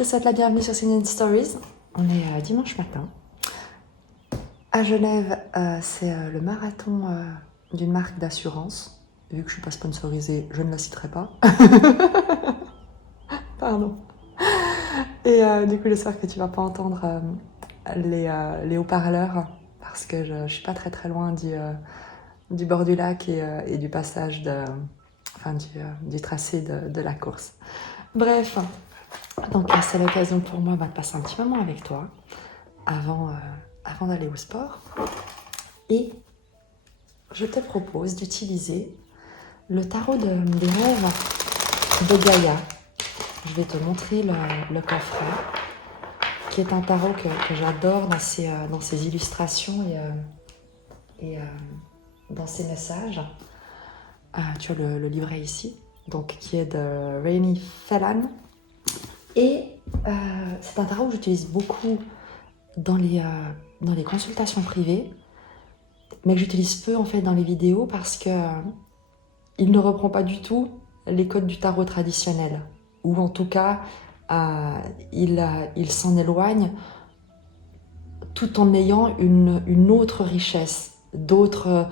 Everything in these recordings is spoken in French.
te souhaite la bienvenue sur CNN Stories. On est dimanche matin. À Genève, c'est le marathon d'une marque d'assurance. Vu que je ne suis pas sponsorisée, je ne la citerai pas. Pardon. Et du coup, j'espère que tu ne vas pas entendre les haut-parleurs parce que je ne suis pas très loin du bord du lac et du passage du tracé de la course. Bref, donc c'est l'occasion pour moi de passer un petit moment avec toi avant d'aller au sport. Et je te propose d'utiliser le tarot des rêves de Gaïa. Je vais te montrer le coffret, qui est un tarot que j'adore dans ses illustrations et dans ses messages. Tu as le livret ici, donc qui est de Rainy Fellan. Et c'est un tarot que j'utilise beaucoup dans les consultations privées, mais que j'utilise peu en fait dans les vidéos parce que il ne reprend pas du tout les codes du tarot traditionnel, ou en tout cas il s'en éloigne tout en ayant une autre richesse, d'autres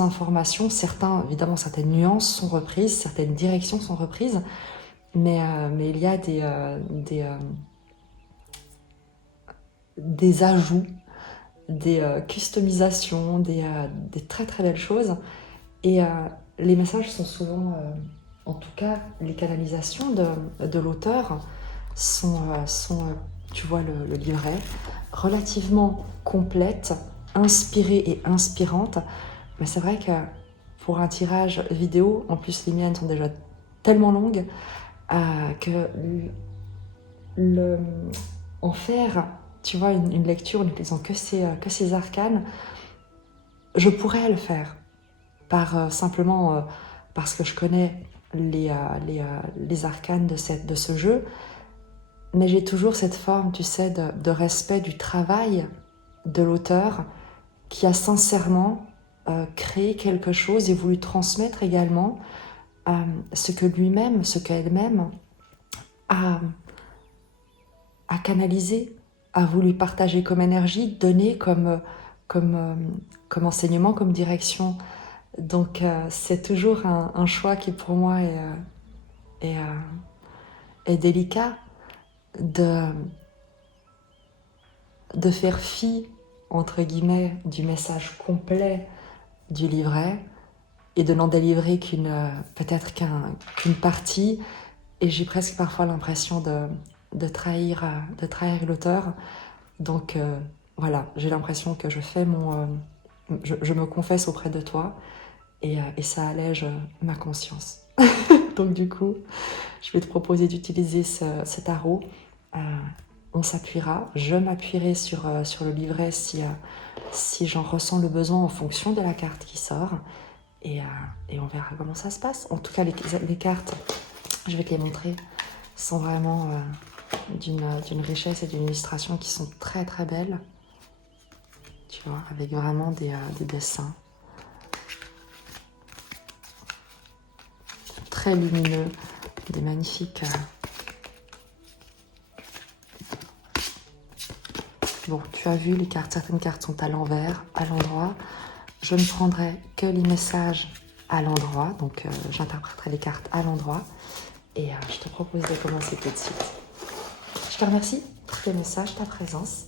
informations. Certaines nuances sont reprises, certaines directions sont reprises, mais il y a des ajouts, des customisations, des très belles choses. Et les messages sont souvent, en tout cas les canalisations de l'auteur sont tu vois le livret, relativement complète, inspirée et inspirante. Mais c'est vrai que pour un tirage vidéo, en plus les miennes sont déjà tellement longues, que en faire, tu vois, une lecture en n'utilisant que ces arcanes, je pourrais le faire simplement parce que je connais les arcanes de ce jeu, mais j'ai toujours cette forme, tu sais, de respect du travail de l'auteur qui a sincèrement créé quelque chose et voulu transmettre également ce qu'elle-même a canalisé, a voulu partager comme énergie, donner comme enseignement, comme direction. Donc c'est toujours un choix qui pour moi est délicat de faire fi, entre guillemets, du message complet du livret et de n'en délivrer peut-être qu'une partie. Et j'ai presque parfois l'impression de trahir l'auteur. Donc voilà, j'ai l'impression que je fais je me confesse auprès de toi et ça allège ma conscience. Donc du coup, je vais te proposer d'utiliser ce tarot. On s'appuiera, je m'appuierai sur le livret si j'en ressens le besoin en fonction de la carte qui sort. Et on verra comment ça se passe. En tout cas, les cartes, je vais te les montrer, sont vraiment d'une richesse et d'une illustration qui sont très belles. Tu vois, avec vraiment des dessins très lumineux, des magnifiques... Bon, tu as vu, certaines cartes sont à l'envers, à l'endroit. Je ne prendrai que les messages à l'endroit, donc j'interpréterai les cartes à l'endroit. Et je te propose de commencer tout de suite. Je te remercie pour tes messages, ta présence.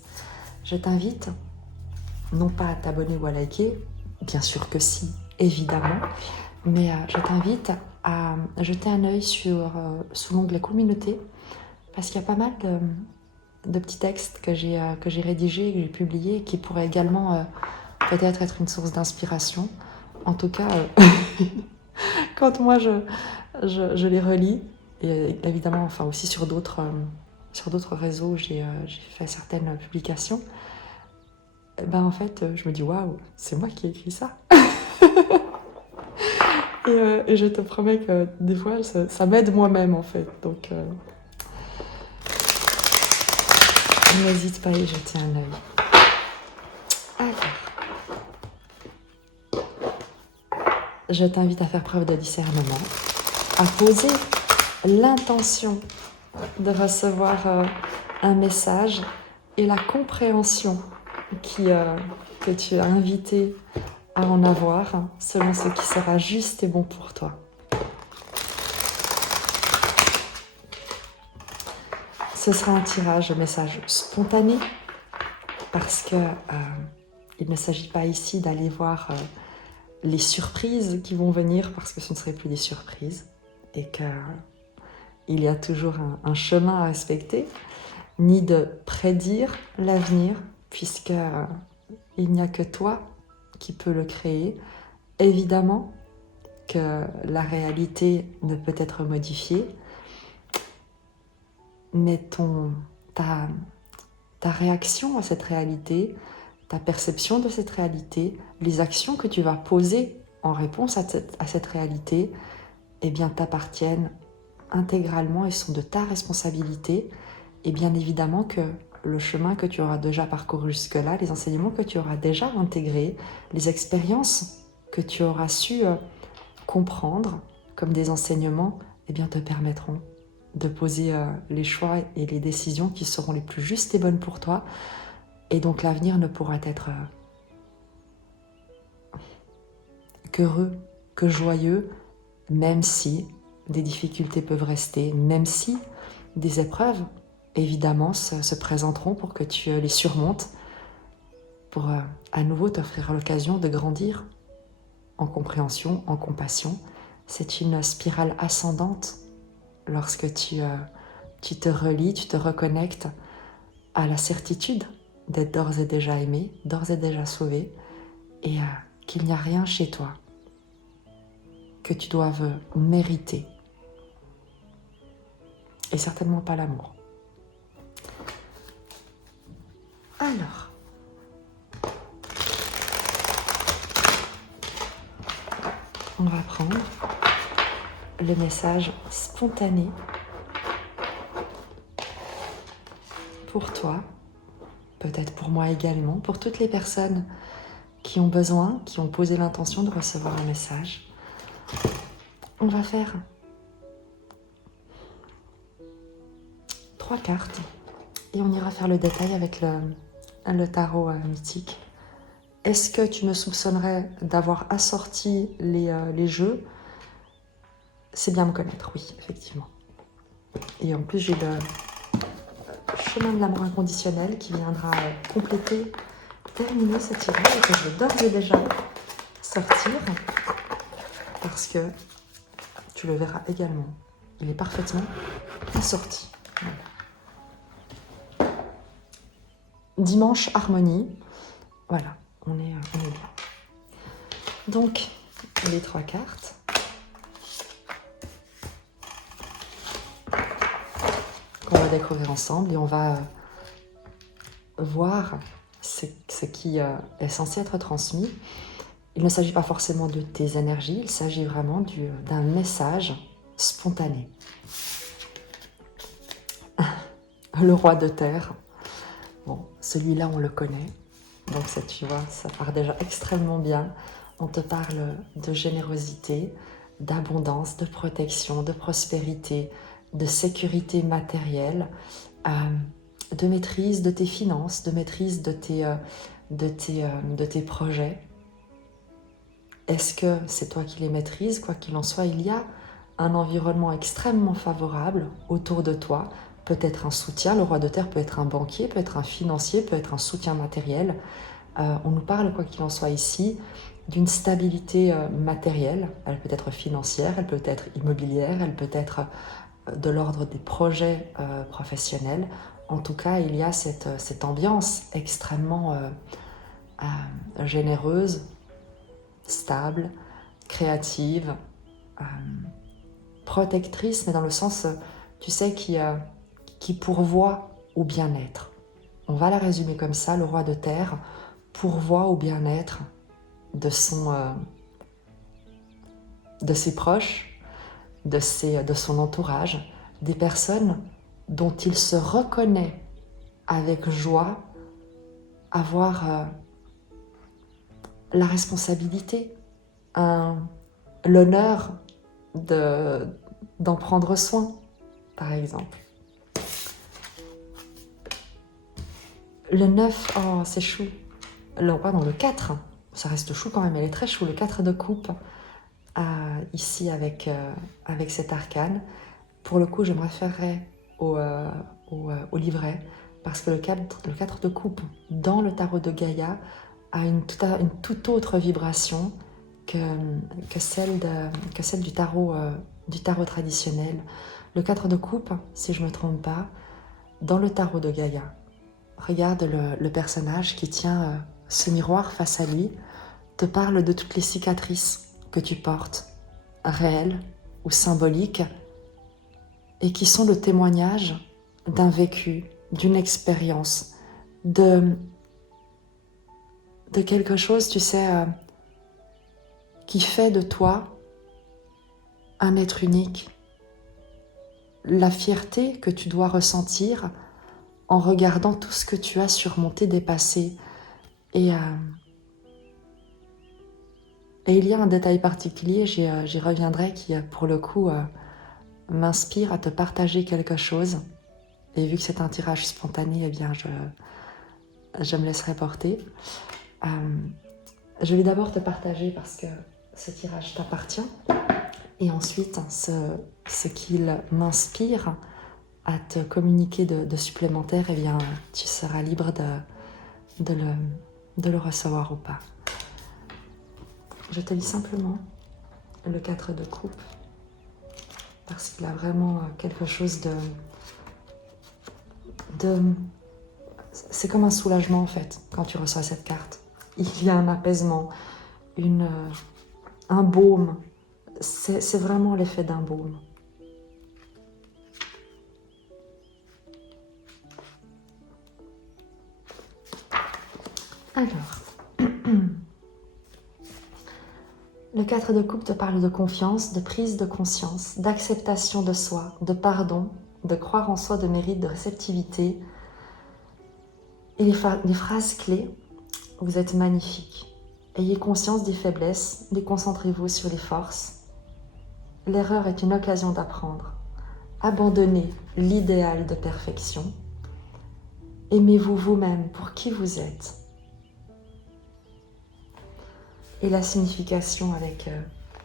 Je t'invite, non pas à t'abonner ou à liker, bien sûr que si, évidemment, mais je t'invite à jeter un œil sous l'onglet communauté, parce qu'il y a pas mal de petits textes que j'ai rédigés, que j'ai publiés, qui pourraient également peut-être être une source d'inspiration. En tout cas, quand moi je les relis, et évidemment, enfin aussi sur d'autres réseaux, j'ai fait certaines publications. Et ben en fait, je me dis waouh, c'est moi qui ai écrit ça. et je te promets que des fois, ça m'aide moi-même en fait. Donc n'hésite pas à y jeter un œil. Alors, je t'invite à faire preuve de discernement, à poser l'intention de recevoir un message et la compréhension que tu as invité à en avoir selon ce qui sera juste et bon pour toi. Ce sera un tirage au message spontané parce que il ne s'agit pas ici d'aller voir les surprises qui vont venir parce que ce ne seraient plus des surprises et qu'il y a toujours un chemin à respecter, ni de prédire l'avenir puisque il n'y a que toi qui peux le créer. Évidemment que la réalité ne peut être modifiée, mais ta réaction à cette réalité, ta perception de cette réalité, les actions que tu vas poser en réponse à cette réalité, eh bien t'appartiennent intégralement et sont de ta responsabilité. Et bien évidemment que le chemin que tu auras déjà parcouru jusque-là, les enseignements que tu auras déjà intégrés, les expériences que tu auras su comprendre comme des enseignements, eh bien te permettront de poser les choix et les décisions qui seront les plus justes et bonnes pour toi. Et donc l'avenir ne pourra être qu'heureux, que joyeux, même si des difficultés peuvent rester, même si des épreuves, évidemment, se présenteront pour que tu les surmontes, pour à nouveau t'offrir l'occasion de grandir en compréhension, en compassion. C'est une spirale ascendante lorsque tu te relis, tu te reconnectes à la certitude d'être d'ores et déjà aimé, d'ores et déjà sauvé, et qu'il n'y a rien chez toi que tu doives mériter, et certainement pas l'amour. Alors, on va prendre le message spontané pour toi, peut-être pour moi également, pour toutes les personnes qui ont besoin, qui ont posé l'intention de recevoir un message. On va faire 3 cartes et on ira faire le détail avec le tarot mythique. Est-ce que tu me soupçonnerais d'avoir assorti les jeux? C'est bien me connaître, oui, effectivement. Et en plus, j'ai le chemin de l'amour inconditionnel qui viendra compléter, terminer ce tirage et que je vais d'ores et déjà sortir parce que tu le verras également. Il est parfaitement assorti. Voilà. Dimanche, harmonie. Voilà, on est bien. Donc, les 3 cartes. Qu'on va découvrir ensemble et on va voir ce qui est censé être transmis. Il ne s'agit pas forcément de tes énergies, il s'agit vraiment d'un message spontané. Le roi de terre, bon, celui-là on le connaît, donc ça, tu vois, ça part déjà extrêmement bien. On te parle de générosité, d'abondance, de protection, de prospérité, de sécurité matérielle, de maîtrise de tes finances, de maîtrise de tes projets. Est-ce que c'est toi qui les maîtrises? Quoi qu'il en soit, il y a un environnement extrêmement favorable autour de toi. Peut-être un soutien, le roi de terre peut être un banquier, peut être un financier, peut être un soutien matériel. On nous parle, quoi qu'il en soit ici, d'une stabilité matérielle. Elle peut être financière, elle peut être immobilière, elle peut être de l'ordre des projets professionnels. En tout cas, il y a cette ambiance extrêmement généreuse, stable, créative, protectrice, mais dans le sens, tu sais, qui pourvoit au bien-être. On va la résumer comme ça, le roi de terre pourvoit au bien-être de ses proches, de son entourage, des personnes dont il se reconnaît avec joie avoir la responsabilité, l'honneur d'en prendre soin, par exemple. Le 9, oh, c'est chou. Pardon, le 4, ça reste chou quand même, elle est très chou. Le 4 de coupe, ici avec cet arcane. Pour le coup, je me référerais au livret, parce que le 4 de coupe dans le tarot de Gaïa a une toute autre vibration que celle du tarot traditionnel. Le 4 de coupe, si je ne me trompe pas, dans le tarot de Gaïa, regarde le personnage qui tient ce miroir face à lui, te parle de toutes les cicatrices que tu portes, réelles ou symboliques, et qui sont le témoignage d'un vécu, d'une expérience, de quelque chose, tu sais, qui fait de toi un être unique. La fierté que tu dois ressentir en regardant tout ce que tu as surmonté, dépassé. Et il y a un détail particulier, j'y reviendrai, qui pour le coup m'inspire à te partager quelque chose. Et vu que c'est un tirage spontané, eh bien je me laisserai porter. Je vais d'abord te partager parce que ce tirage t'appartient. Et ensuite, ce qu'il m'inspire à te communiquer de supplémentaire, eh bien, tu seras libre de le recevoir ou pas. Je te lis simplement le 4 de coupe parce qu'il a vraiment quelque chose c'est comme un soulagement en fait quand tu reçois cette carte. Il y a un apaisement, un baume. C'est vraiment l'effet d'un baume. Alors, le 4 de coupe te parle de confiance, de prise de conscience, d'acceptation de soi, de pardon, de croire en soi, de mérite, de réceptivité. Et les phrases clés, vous êtes magnifiques. Ayez conscience des faiblesses, déconcentrez-vous sur les forces. L'erreur est une occasion d'apprendre. Abandonnez l'idéal de perfection. Aimez-vous vous-même pour qui vous êtes. Et la signification avec,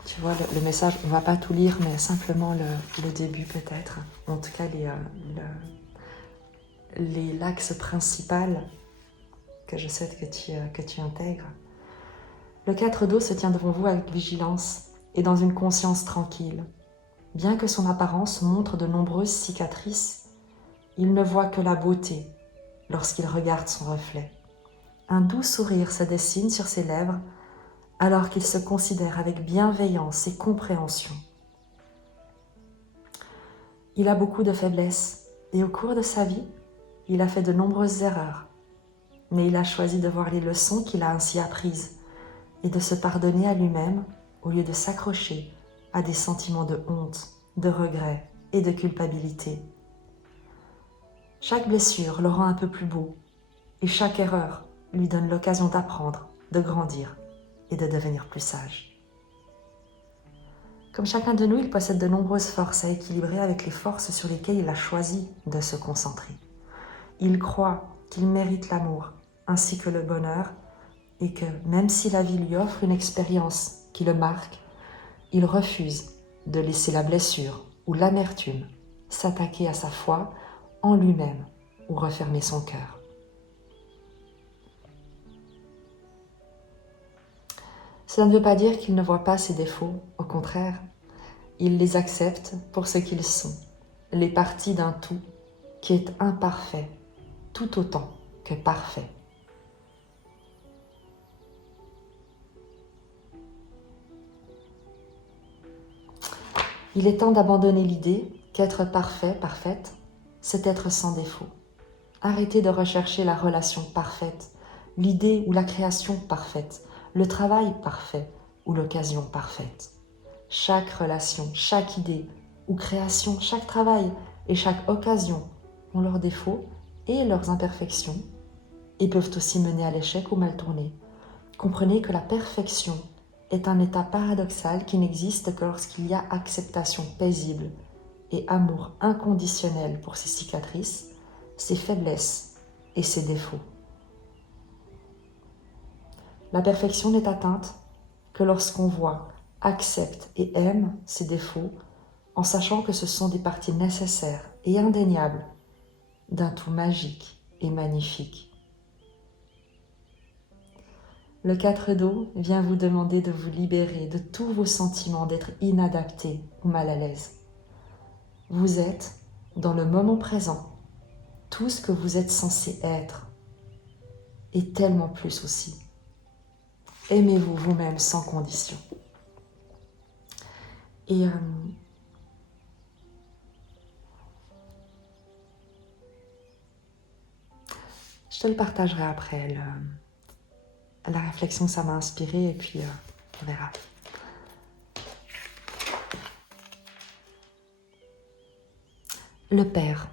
tu vois, le message, on ne va pas tout lire, mais simplement le début peut-être. En tout cas, l'axe principal que je souhaite que tu intègres. Le 4 d'eau se tient devant vous avec vigilance et dans une conscience tranquille. Bien que son apparence montre de nombreuses cicatrices, il ne voit que la beauté lorsqu'il regarde son reflet. Un doux sourire se dessine sur ses lèvres alors qu'il se considère avec bienveillance et compréhension. Il a beaucoup de faiblesses et au cours de sa vie, il a fait de nombreuses erreurs. Mais il a choisi de voir les leçons qu'il a ainsi apprises et de se pardonner à lui-même au lieu de s'accrocher à des sentiments de honte, de regret et de culpabilité. Chaque blessure le rend un peu plus beau et chaque erreur lui donne l'occasion d'apprendre, de grandir et de devenir plus sage. Comme chacun de nous, il possède de nombreuses forces à équilibrer avec les forces sur lesquelles il a choisi de se concentrer. Il croit qu'il mérite l'amour ainsi que le bonheur et que même si la vie lui offre une expérience qui le marque, il refuse de laisser la blessure ou l'amertume s'attaquer à sa foi en lui-même ou refermer son cœur. Cela ne veut pas dire qu'il ne voit pas ses défauts, au contraire, il les accepte pour ce qu'ils sont, les parties d'un tout qui est imparfait, tout autant que parfait. Il est temps d'abandonner l'idée qu'être parfait, parfaite, c'est être sans défaut. Arrêtez de rechercher la relation parfaite, l'idée ou la création parfaite, le travail parfait ou l'occasion parfaite. Chaque relation, chaque idée ou création, chaque travail et chaque occasion ont leurs défauts et leurs imperfections et peuvent aussi mener à l'échec ou mal tourner. Comprenez que la perfection est un état paradoxal qui n'existe que lorsqu'il y a acceptation paisible et amour inconditionnel pour ses cicatrices, ses faiblesses et ses défauts. La perfection n'est atteinte que lorsqu'on voit, accepte et aime ses défauts en sachant que ce sont des parties nécessaires et indéniables d'un tout magique et magnifique. Le 4 d'eau vient vous demander de vous libérer de tous vos sentiments d'être inadapté ou mal à l'aise. Vous êtes dans le moment présent, tout ce que vous êtes censé être, et tellement plus aussi. Aimez-vous vous-même sans condition. Et je te le partagerai après, la réflexion que ça m'a inspirée, et puis on verra. Le Père.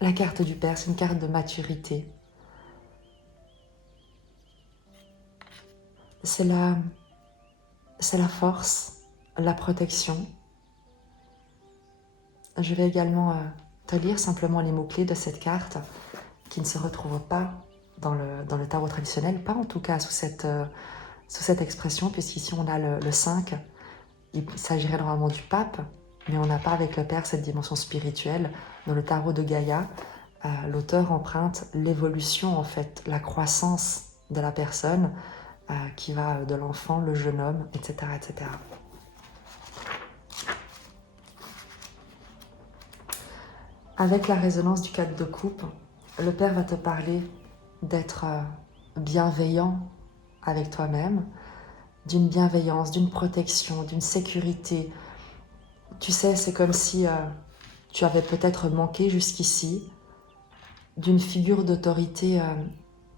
La carte du Père, c'est une carte de maturité. C'est la force, la protection. Je vais également te lire simplement les mots-clés de cette carte qui ne se retrouvent pas dans le tarot traditionnel, pas en tout cas sous cette expression, puisqu'ici on a le 5. Il s'agirait normalement du pape, mais on n'a pas avec le Père cette dimension spirituelle. Dans le tarot de Gaïa, l'auteur emprunte l'évolution, en fait, la croissance de la personne qui va de l'enfant, le jeune homme, etc., etc. Avec la résonance du 4 de coupe, le Père va te parler d'être bienveillant avec toi-même, d'une bienveillance, d'une protection, d'une sécurité. Tu sais, c'est comme si tu avais peut-être manqué jusqu'ici d'une figure d'autorité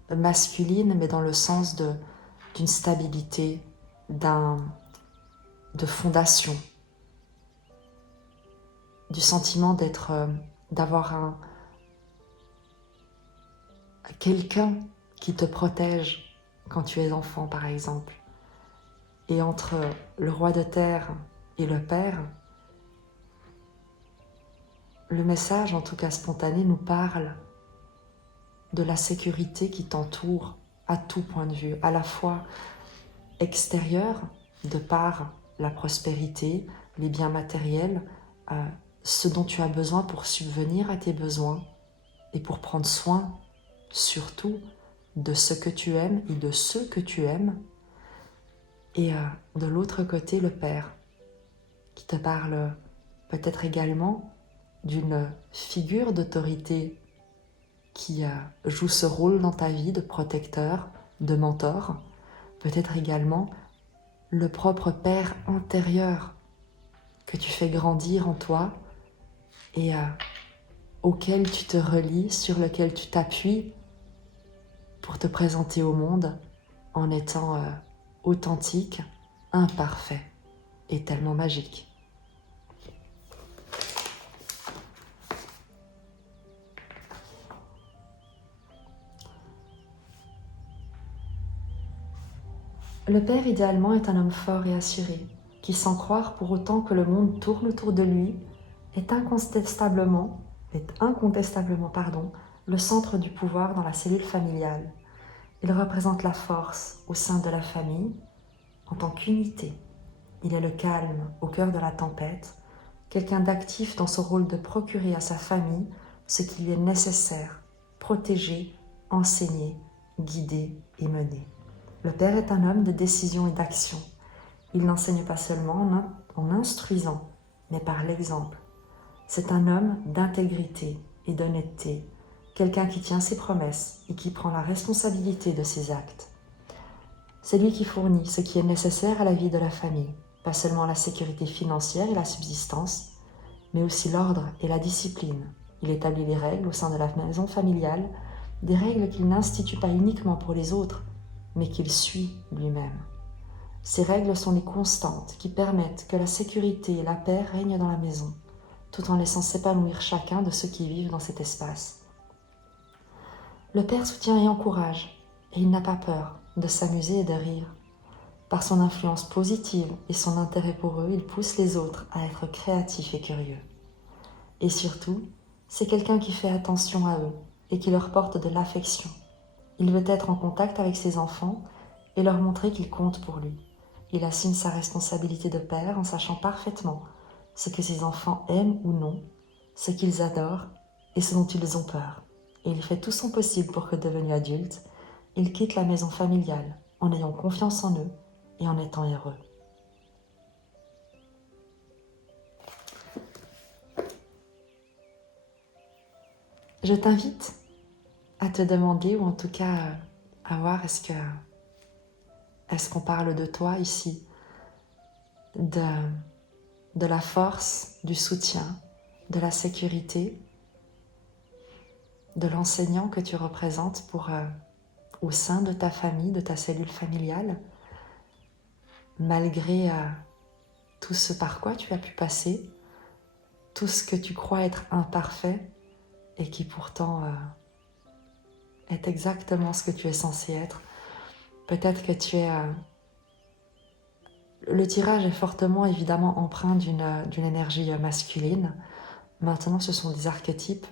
masculine, mais dans le sens d'une stabilité, de fondation, du sentiment d'avoir quelqu'un qui te protège quand tu es enfant, par exemple. Et entre le roi de terre et le Père, le message, en tout cas spontané, nous parle de la sécurité qui t'entoure à tout point de vue, à la fois extérieure, de par la prospérité, les biens matériels, ce dont tu as besoin pour subvenir à tes besoins et pour prendre soin, surtout, de ce que tu aimes et de ceux que tu aimes. Et de l'autre côté, le Père, qui te parle peut-être également d'une figure d'autorité qui joue ce rôle dans ta vie de protecteur, de mentor, peut-être également le propre Père intérieur que tu fais grandir en toi et auquel tu te relis, sur lequel tu t'appuies pour te présenter au monde en étant authentique, imparfait et tellement magique. Le Père, idéalement, est un homme fort et assuré, qui, sans croire pour autant que le monde tourne autour de lui, est incontestablement, le centre du pouvoir dans la cellule familiale. Il représente la force au sein de la famille en tant qu'unité. Il est le calme au cœur de la tempête, quelqu'un d'actif dans ce rôle de procurer à sa famille ce qui lui est nécessaire, protéger, enseigner, guider et mener. Le Père est un homme de décision et d'action. Il n'enseigne pas seulement en instruisant, mais par l'exemple. C'est un homme d'intégrité et d'honnêteté, quelqu'un qui tient ses promesses et qui prend la responsabilité de ses actes. C'est lui qui fournit ce qui est nécessaire à la vie de la famille, pas seulement la sécurité financière et la subsistance, mais aussi l'ordre et la discipline. Il établit les règles au sein de la maison familiale, des règles qu'il n'institue pas uniquement pour les autres, mais qu'il suit lui-même. Ces règles sont les constantes qui permettent que la sécurité et la paix règnent dans la maison, tout en laissant s'épanouir chacun de ceux qui vivent dans cet espace. Le Père soutient et encourage, et il n'a pas peur de s'amuser et de rire. Par son influence positive et son intérêt pour eux, il pousse les autres à être créatifs et curieux. Et surtout, C'est quelqu'un qui fait attention à eux et qui leur porte de l'affection. Il veut être en contact avec ses enfants et leur montrer qu'ils comptent pour lui. Il assume sa responsabilité de père en sachant parfaitement ce que ses enfants aiment ou non, ce qu'ils adorent et ce dont ils ont peur. Et il fait tout son possible pour que, devenu adulte, il quitte la maison familiale en ayant confiance en eux et en étant heureux. Je t'invite à te demander, ou en tout cas à voir, est-ce qu'on parle de toi ici, de la force, du soutien, de la sécurité, de l'enseignant que tu représentes au sein de ta famille, de ta cellule familiale, malgré tout ce par quoi tu as pu passer, tout ce que tu crois être imparfait et qui pourtant est exactement ce que tu es censé être. Peut-être que tu es... Le tirage est fortement évidemment empreint d'une énergie masculine. Maintenant, ce sont des archétypes.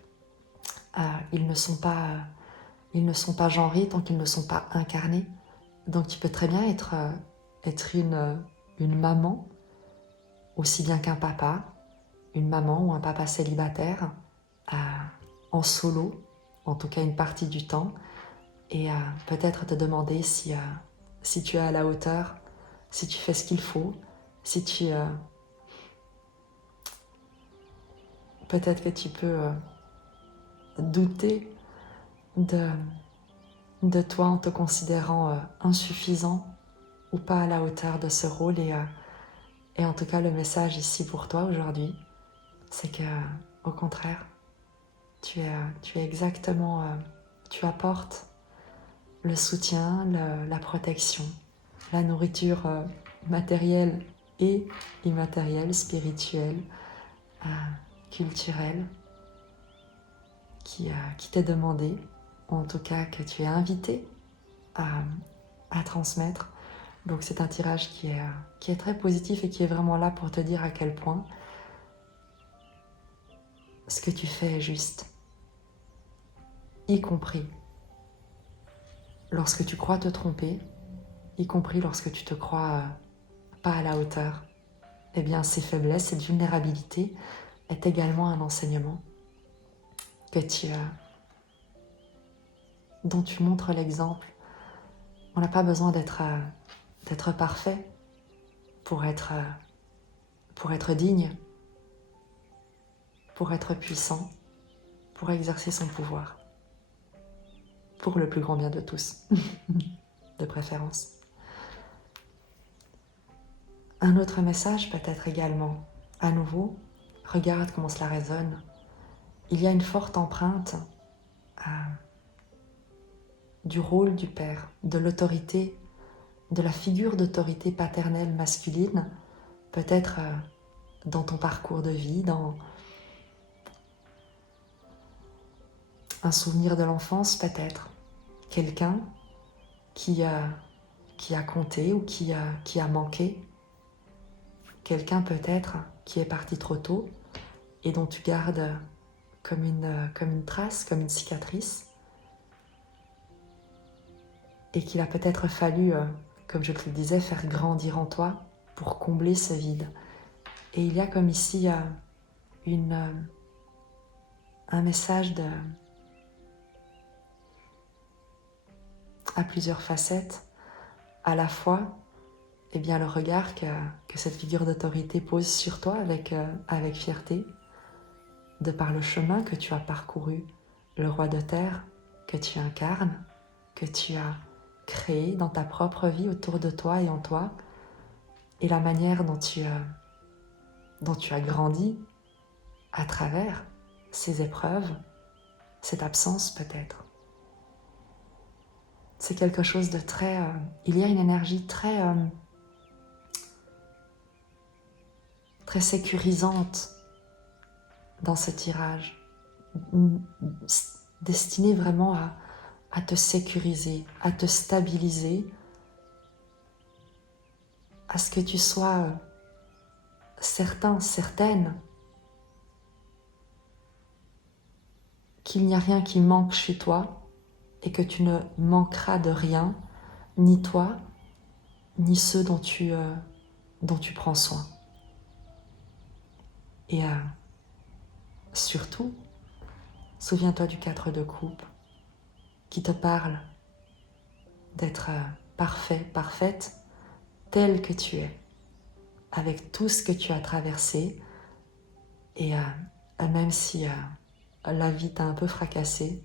Ils ne sont pas genrés tant qu'ils ne sont pas incarnés. Donc tu peux très bien être une maman, aussi bien qu'un papa, une maman ou un papa célibataire, en solo, en tout cas une partie du temps, et peut-être te demander si tu es à la hauteur, si tu fais ce qu'il faut, si tu... peut-être que tu peux douter de toi en te considérant insuffisant ou pas à la hauteur de ce rôle. Et en tout cas, le message ici pour toi aujourd'hui, c'est que, au contraire, tu es exactement... tu apportes le soutien, la protection, la nourriture matérielle et immatérielle, spirituelle, culturelle, qui t'est demandée, ou en tout cas que tu es invité à transmettre. Donc c'est un tirage qui est très positif et qui est vraiment là pour te dire à quel point ce que tu fais est juste, y compris lorsque tu crois te tromper, y compris lorsque tu te crois pas à la hauteur. Eh bien, ces faiblesses, cette vulnérabilité est également un enseignement que dont tu montres l'exemple. On n'a pas besoin d'être parfait pour être digne, pour être puissant, pour exercer son pouvoir, pour le plus grand bien de tous, de préférence. Un autre message peut-être également, à nouveau, regarde comment cela résonne. Il y a une forte empreinte du rôle du père, de l'autorité, de la figure d'autorité paternelle masculine, peut-être dans ton parcours de vie, dans un souvenir de l'enfance peut-être, quelqu'un qui a compté ou qui a manqué, quelqu'un peut-être qui est parti trop tôt et dont tu gardes comme une trace, comme une cicatrice, et qu'il a peut-être fallu, comme je te le disais, faire grandir en toi pour combler ce vide. Et il y a comme ici un message à plusieurs facettes, à la fois eh bien, le regard que cette figure d'autorité pose sur toi avec fierté, de par le chemin que tu as parcouru, le roi de terre que tu incarnes, que tu as créé dans ta propre vie autour de toi et en toi, et la manière dont tu as grandi à travers ces épreuves, cette absence peut-être. C'est quelque chose de très... il y a une énergie très sécurisante dans ce tirage, destinée vraiment à te sécuriser, à te stabiliser, à ce que tu sois certain, certaine qu'il n'y a rien qui manque chez toi et que tu ne manqueras de rien, ni toi, ni ceux dont tu prends soin. Et surtout, souviens-toi du 4 de coupe qui te parle d'être parfait, parfaite, tel que tu es, avec tout ce que tu as traversé. Et même si la vie t'a un peu fracassé,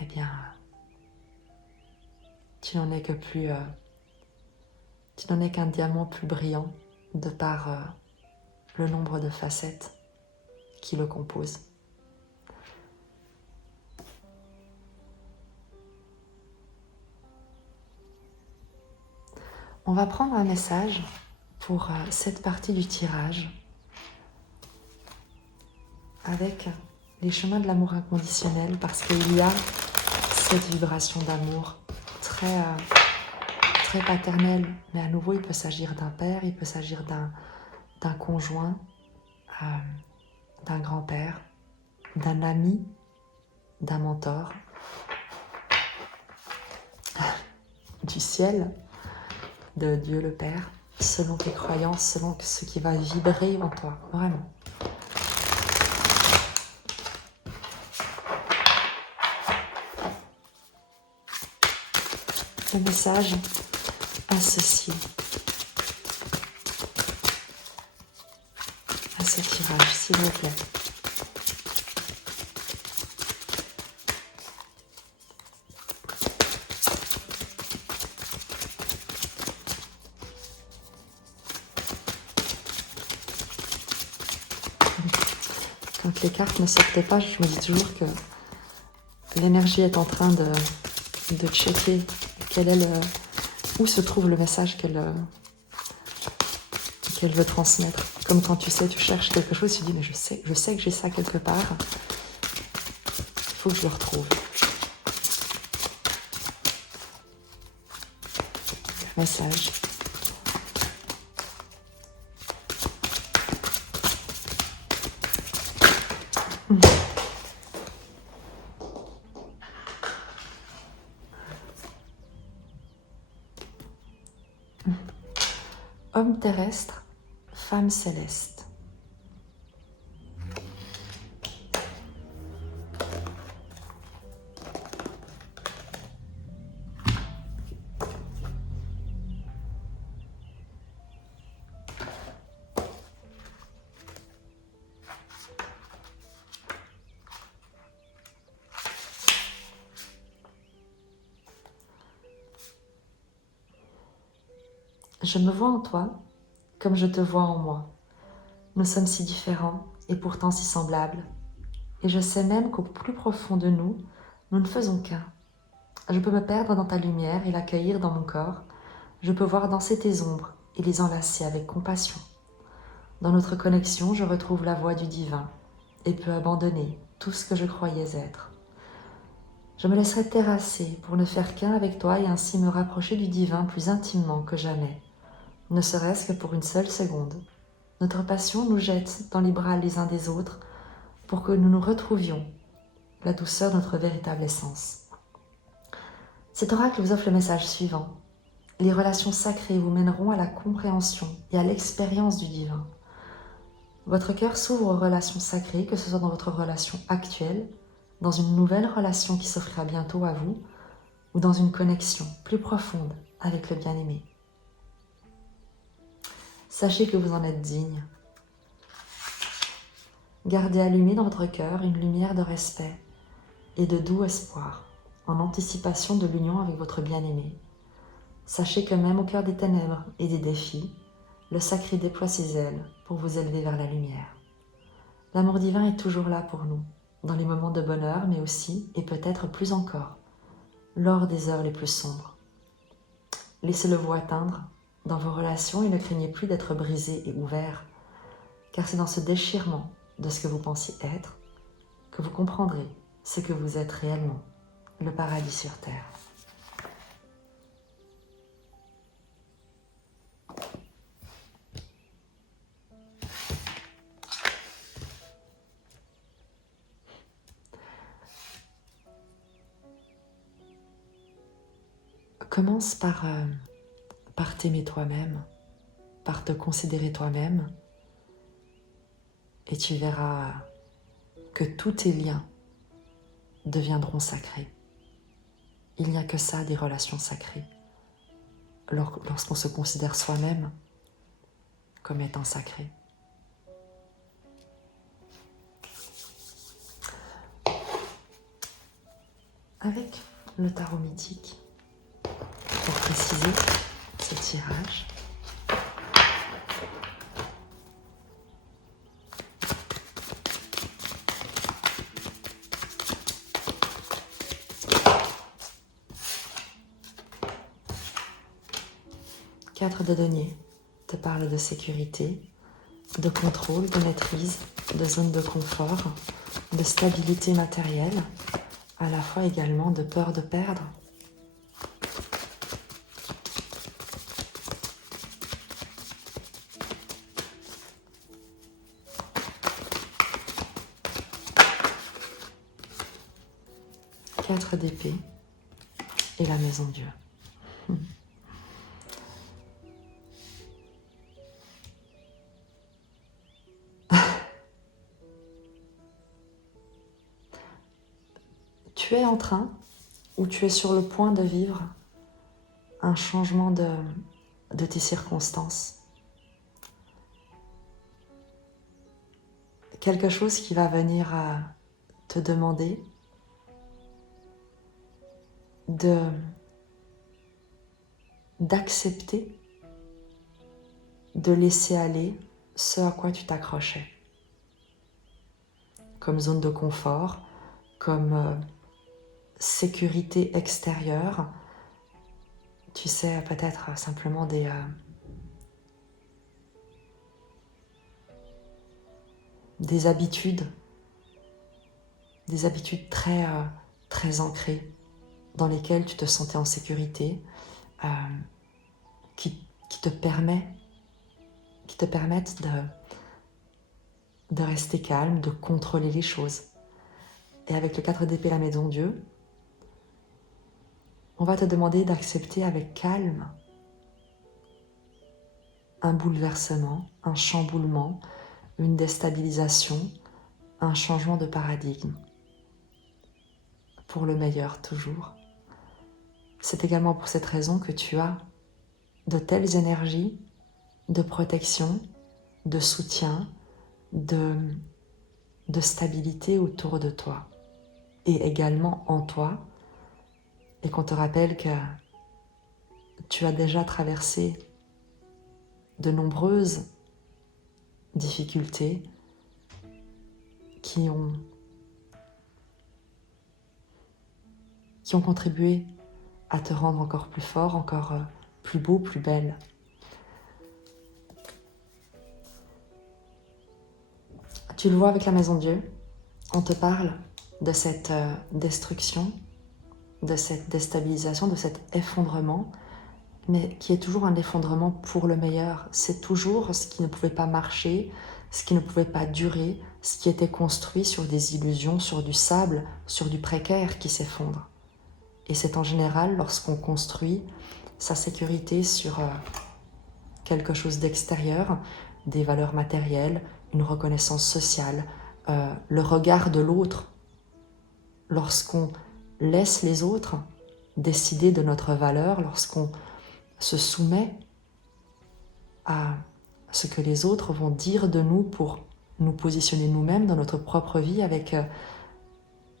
eh bien, tu n'en es qu'un diamant plus brillant de par le nombre de facettes qui le composent. On va prendre un message pour cette partie du tirage avec les chemins de l'amour inconditionnel, parce qu'il y a cette vibration d'amour très paternelle, mais à nouveau il peut s'agir d'un père, il peut s'agir d'un conjoint, d'un grand-père, d'un ami, d'un mentor, du ciel, de Dieu le Père, selon tes croyances, selon ce qui va vibrer en toi, vraiment. Le message associé à ce tirage, s'il vous plaît. Quand les cartes ne sortaient pas, je me dis toujours que l'énergie est en train de checker où se trouve le message qu'elle veut transmettre. Comme quand tu cherches quelque chose, tu dis mais je sais que j'ai ça quelque part. Il faut que je le retrouve. Message. Homme terrestre, femme céleste. Je me vois en toi comme je te vois en moi. Nous sommes si différents et pourtant si semblables. Et je sais même qu'au plus profond de nous, nous ne faisons qu'un. Je peux me perdre dans ta lumière et l'accueillir dans mon corps. Je peux voir danser tes ombres et les enlacer avec compassion. Dans notre connexion, je retrouve la voix du divin et peux abandonner tout ce que je croyais être. Je me laisserai terrasser pour ne faire qu'un avec toi et ainsi me rapprocher du divin plus intimement que jamais, ne serait-ce que pour une seule seconde. Notre passion nous jette dans les bras les uns des autres pour que nous nous retrouvions, la douceur de notre véritable essence. Cet oracle vous offre le message suivant. Les relations sacrées vous mèneront à la compréhension et à l'expérience du divin. Votre cœur s'ouvre aux relations sacrées, que ce soit dans votre relation actuelle, dans une nouvelle relation qui s'offrira bientôt à vous, ou dans une connexion plus profonde avec le bien-aimé. Sachez que vous en êtes digne. Gardez allumée dans votre cœur une lumière de respect et de doux espoir, en anticipation de l'union avec votre bien-aimé. Sachez que même au cœur des ténèbres et des défis, le sacré déploie ses ailes pour vous élever vers la lumière. L'amour divin est toujours là pour nous, dans les moments de bonheur, mais aussi, et peut-être plus encore, lors des heures les plus sombres. Laissez-le vous atteindre dans vos relations et ne craignez plus d'être brisé et ouvert, car c'est dans ce déchirement de ce que vous pensiez être que vous comprendrez ce que vous êtes réellement, le paradis sur terre. commence par t'aimer toi-même, par te considérer toi-même, et tu verras que tous tes liens deviendront sacrés. Il n'y a que ça, des relations sacrées. Lorsqu'on se considère soi-même comme étant sacré. Avec le tarot mythique, pour préciser ce tirage, quatre de denier te parle de sécurité, de contrôle, de maîtrise, de zone de confort, de stabilité matérielle, à la fois également de peur de perdre. Quatre d'épée et la maison Dieu. Tu es en train, ou tu es sur le point de vivre un changement de tes circonstances. Quelque chose qui va venir à te demander d'accepter, de laisser aller ce à quoi tu t'accrochais. Comme zone de confort, comme sécurité extérieure, tu sais, peut-être simplement des habitudes très, très ancrées, dans lesquelles tu te sentais en sécurité, qui te permettent de rester calme, de contrôler les choses. Et avec le 4 d'épée, la maison Dieu, on va te demander d'accepter avec calme un bouleversement, un chamboulement, une déstabilisation, un changement de paradigme. Pour le meilleur, toujours. C'est également pour cette raison que tu as de telles énergies de protection, de soutien, de stabilité autour de toi et également en toi, et qu'on te rappelle que tu as déjà traversé de nombreuses difficultés qui ont contribué à te rendre encore plus fort, encore plus beau, plus belle. Tu le vois avec la maison Dieu, on te parle de cette destruction, de cette déstabilisation, de cet effondrement, mais qui est toujours un effondrement pour le meilleur. C'est toujours ce qui ne pouvait pas marcher, ce qui ne pouvait pas durer, ce qui était construit sur des illusions, sur du sable, sur du précaire qui s'effondre. Et c'est en général lorsqu'on construit sa sécurité sur quelque chose d'extérieur, des valeurs matérielles, une reconnaissance sociale, le regard de l'autre. Lorsqu'on laisse les autres décider de notre valeur, lorsqu'on se soumet à ce que les autres vont dire de nous pour nous positionner nous-mêmes dans notre propre vie avec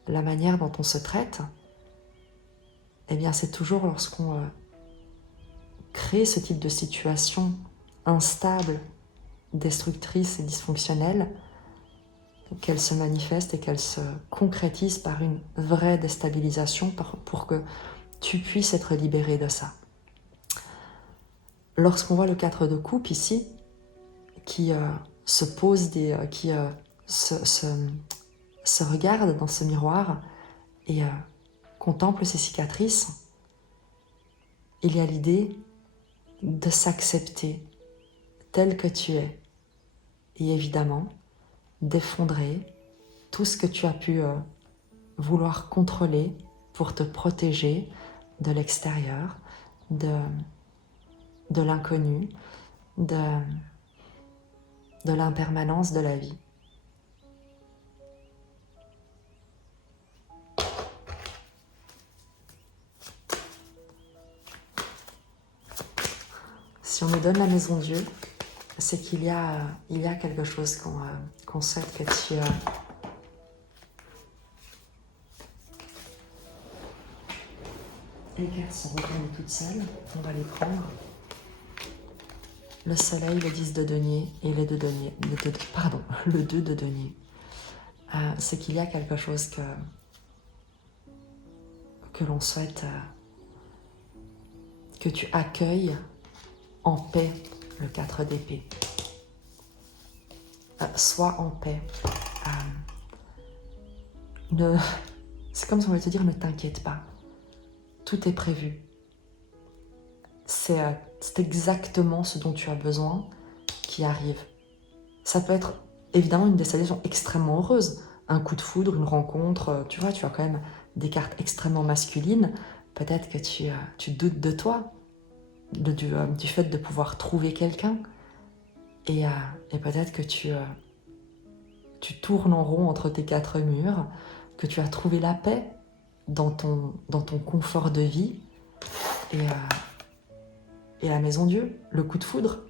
la manière dont on se traite, eh bien c'est toujours lorsqu'on crée ce type de situation instable, destructrice et dysfonctionnelle qu'elle se manifeste et qu'elle se concrétise par une vraie déstabilisation pour que tu puisses être libéré de ça. Lorsqu'on voit le 4 de coupe ici, qui se pose, qui se regarde dans ce miroir et contemple ses cicatrices, il y a l'idée de s'accepter tel que tu es et évidemment d'effondrer tout ce que tu as pu vouloir contrôler pour te protéger de l'extérieur, de, de l'inconnu, de l'impermanence de la vie. Si on nous donne la maison Dieu, c'est qu'il y a quelque chose qu'on souhaite que tu... Les cartes sont retournées toutes seules, on va les prendre. Le soleil, le 10 de denier et le 2 de denier. C'est qu'il y a quelque chose que l'on souhaite que tu accueilles en paix le 4 d'épée. Sois en paix. C'est comme si on voulait te dire, ne t'inquiète pas. Tout est prévu. C'est exactement ce dont tu as besoin qui arrive. Ça peut être évidemment une destination extrêmement heureuse. Un coup de foudre, une rencontre, tu vois, tu as quand même des cartes extrêmement masculines. Peut-être que tu doutes de toi, du fait de pouvoir trouver quelqu'un. Et peut-être que tu tournes en rond entre tes 4 murs, que tu as trouvé la paix dans ton confort de vie. Et la maison Dieu, le coup de foudre.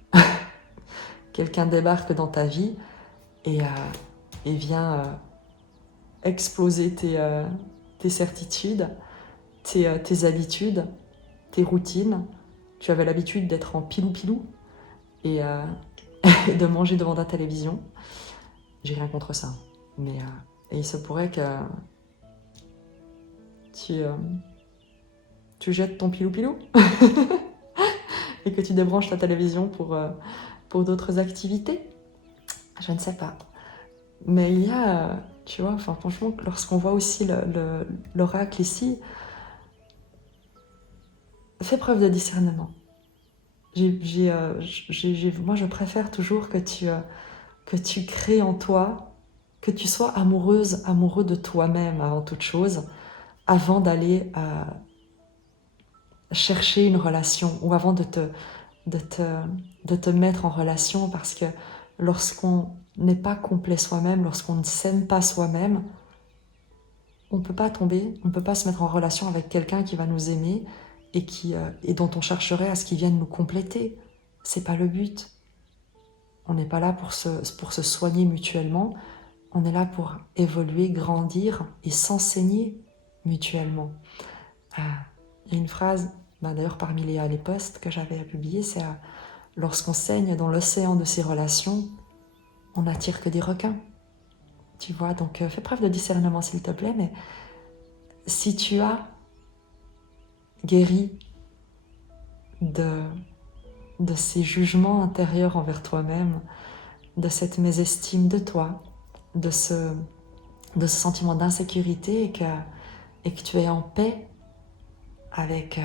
Quelqu'un débarque dans ta vie et vient exploser tes certitudes, tes habitudes, tes routines. Tu avais l'habitude d'être en pilou-pilou et de manger devant ta télévision. J'ai rien contre ça. Mais et il se pourrait que tu jettes ton pilou-pilou et que tu débranches ta télévision pour d'autres activités. Je ne sais pas. Mais il y a, tu vois, enfin franchement, lorsqu'on voit aussi l'oracle ici, fais preuve de discernement. Moi, je préfère toujours que tu crées en toi, que tu sois amoureux de toi-même avant toute chose, avant d'aller chercher une relation ou avant de te mettre en relation, parce que lorsqu'on n'est pas complet soi-même, lorsqu'on ne s'aime pas soi-même, on ne peut pas tomber, on ne peut pas se mettre en relation avec quelqu'un qui va nous aimer et dont on chercherait à ce qu'il vienne nous compléter. C'est pas le but. On n'est pas là pour se soigner mutuellement, on est là pour évoluer, grandir et s'enseigner mutuellement. Il y a une phrase, d'ailleurs parmi les posts que j'avais publiés, c'est lorsqu'on saigne dans l'océan de ses relations, on n'attire que des requins. Tu vois, donc fais preuve de discernement s'il te plaît, mais si tu as guéri de ces jugements intérieurs envers toi-même, de cette mésestime de toi, de ce sentiment d'insécurité et que tu es en paix avec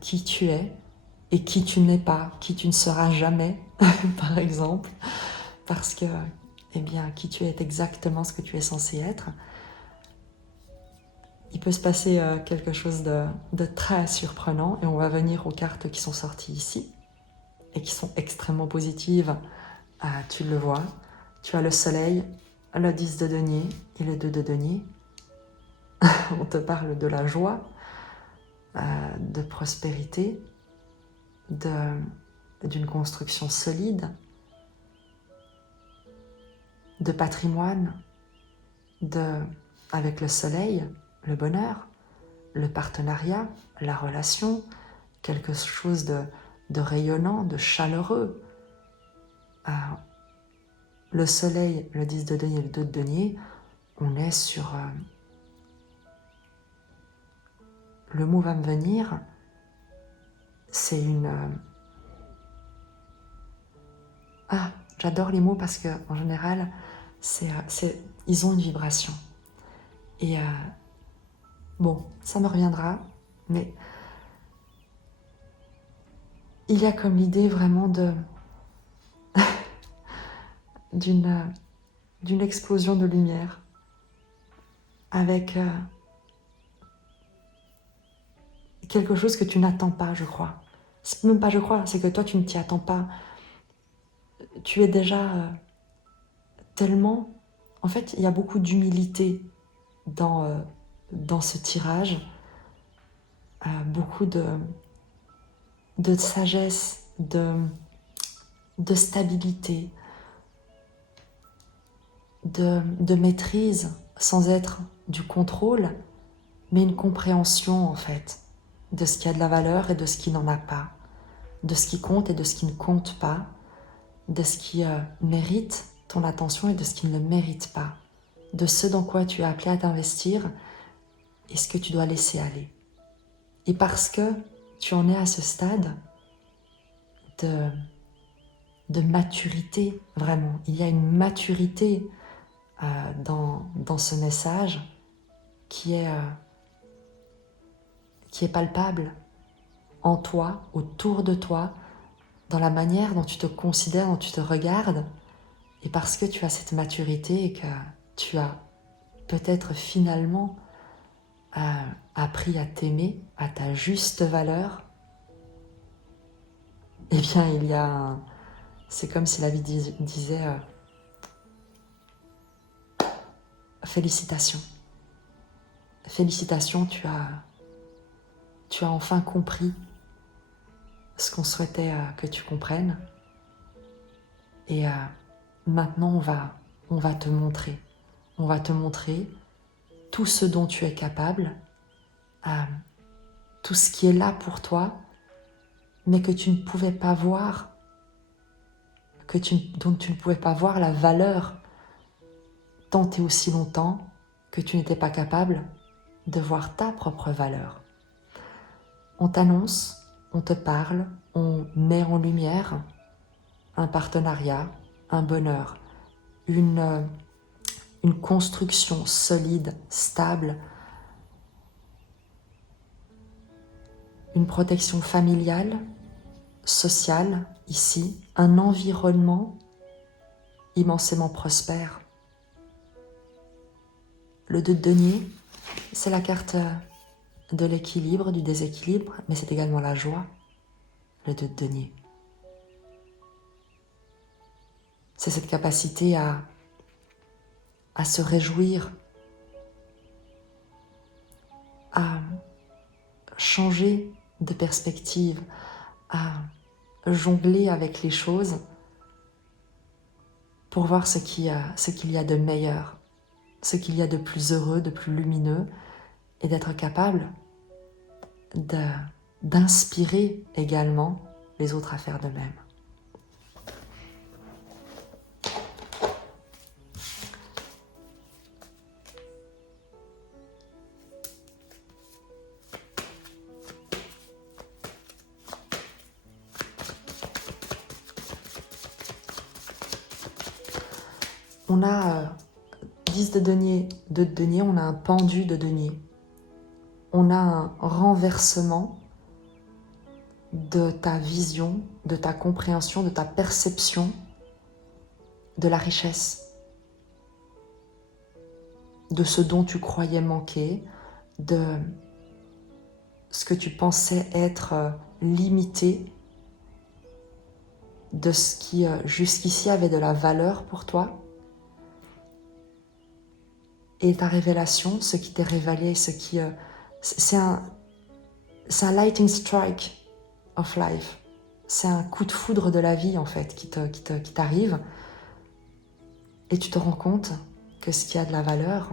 qui tu es et qui tu n'es pas, qui tu ne seras jamais, par exemple, parce que, eh bien, qui tu es est exactement ce que tu es censé être. Il peut se passer quelque chose de très surprenant et on va venir aux cartes qui sont sorties ici et qui sont extrêmement positives. Tu le vois, tu as le soleil, le 10 de denier et le 2 de denier. On te parle de la joie, de prospérité, d'une construction solide, de patrimoine, avec le soleil, le bonheur, le partenariat, la relation, quelque chose de rayonnant, de chaleureux. Le soleil, le 10 de denier, le 2 de denier, on est sur... le mot va me venir, c'est une... j'adore les mots parce qu'en général, ils ont une vibration. Et bon, ça me reviendra, mais il y a comme l'idée vraiment d'une explosion de lumière avec quelque chose que tu n'attends pas, je crois. C'est même pas je crois, c'est que toi tu ne t'y attends pas. Tu es déjà tellement... En fait, il y a beaucoup d'humilité dans ce tirage, beaucoup de sagesse, de stabilité, de maîtrise, sans être du contrôle, mais une compréhension en fait de ce qui a de la valeur et de ce qui n'en a pas, de ce qui compte et de ce qui ne compte pas, de ce qui mérite ton attention et de ce qui ne le mérite pas, de ce dans quoi tu es appelé à t'investir et ce que tu dois laisser aller. Et parce que tu en es à ce stade de maturité, vraiment, il y a une maturité dans ce message qui est palpable en toi, autour de toi, dans la manière dont tu te considères, dont tu te regardes, et parce que tu as cette maturité et que tu as peut-être finalement appris à t'aimer à ta juste valeur, eh bien il y a c'est comme si la vie disait félicitations. Félicitations, tu as enfin compris ce qu'on souhaitait que tu comprennes. Et maintenant, on va te montrer. On va te montrer tout ce dont tu es capable, tout ce qui est là pour toi, mais que tu ne pouvais pas voir, dont tu ne pouvais pas voir la valeur tant et aussi longtemps que tu n'étais pas capable de voir ta propre valeur. On t'annonce, on te parle, on met en lumière un partenariat, un bonheur, une construction solide, stable, une protection familiale, sociale, ici, un environnement immensément prospère. Le 2 de denier, c'est la carte de l'équilibre, du déséquilibre, mais c'est également la joie, le 2 de denier. C'est cette capacité à se réjouir, à changer de perspective, à jongler avec les choses pour voir ce qu'il y a de meilleur, ce qu'il y a de plus heureux, de plus lumineux, et d'être capable d'inspirer également les autres à faire de même. On a 10 de denier, 2 de denier, on a un pendu de denier. On a un renversement de ta vision, de ta compréhension, de ta perception de la richesse, de ce dont tu croyais manquer, de ce que tu pensais être limité, de ce qui jusqu'ici avait de la valeur pour toi. Et ta révélation, ce qui t'est révélé, ce qui... c'est un lightning strike of life. C'est un coup de foudre de la vie, en fait, qui t'arrive. Et tu te rends compte que ce qui a de la valeur,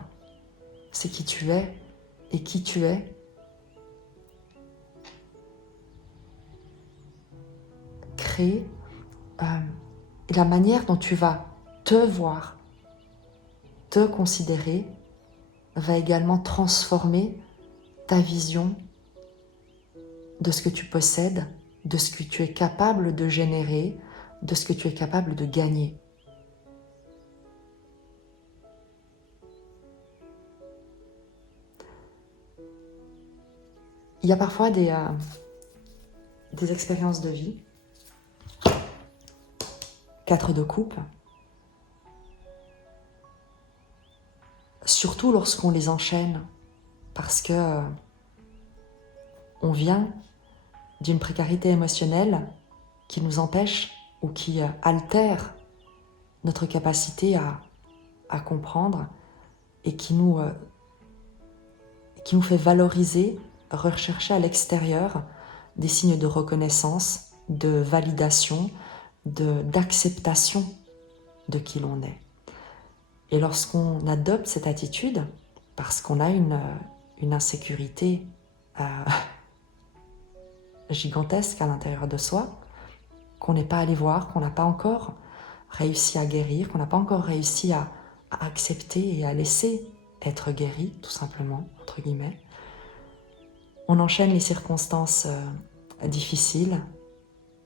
c'est qui tu es. Et qui tu es crée et la manière dont tu vas te voir, te considérer, va également transformer ta vision de ce que tu possèdes, de ce que tu es capable de générer, de ce que tu es capable de gagner. Il y a parfois des expériences de vie, 4 de coupe, surtout lorsqu'on les enchaîne, parce que on vient d'une précarité émotionnelle qui nous empêche ou qui altère notre capacité à comprendre et qui nous fait valoriser, rechercher à l'extérieur des signes de reconnaissance, de validation, d'acceptation de qui l'on est. Et lorsqu'on adopte cette attitude, parce qu'on a une insécurité gigantesque à l'intérieur de soi, qu'on n'est pas allé voir, qu'on n'a pas encore réussi à guérir, qu'on n'a pas encore réussi à accepter et à laisser être guéri, tout simplement, entre guillemets. On enchaîne les circonstances difficiles,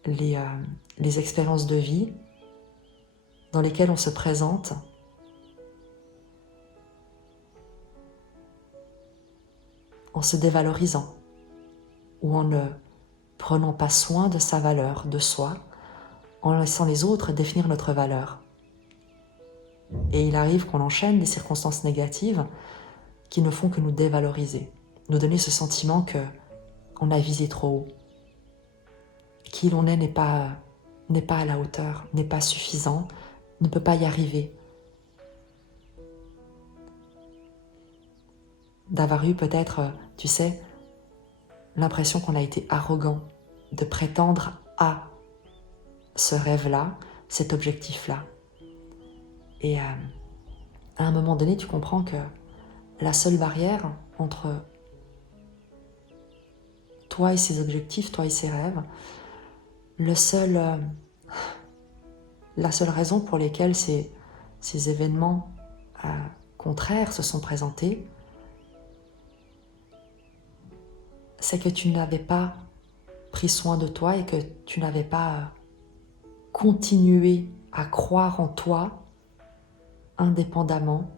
les expériences de vie dans lesquelles on se présente en se dévalorisant ou en ne prenant pas soin de sa valeur, de soi, en laissant les autres définir notre valeur. Et il arrive qu'on enchaîne des circonstances négatives qui ne font que nous dévaloriser, nous donner ce sentiment qu'on a visé trop haut. Qui l'on est n'est pas à la hauteur, n'est pas suffisant, ne peut pas y arriver. D'avoir eu peut-être, tu sais, l'impression qu'on a été arrogant, de prétendre à ce rêve-là, cet objectif-là. Et à un moment donné, tu comprends que la seule barrière entre toi et ces objectifs, toi et ces rêves, la seule raison pour laquelle ces événements contraires se sont présentés, c'est que tu n'avais pas pris soin de toi et que tu n'avais pas continué à croire en toi indépendamment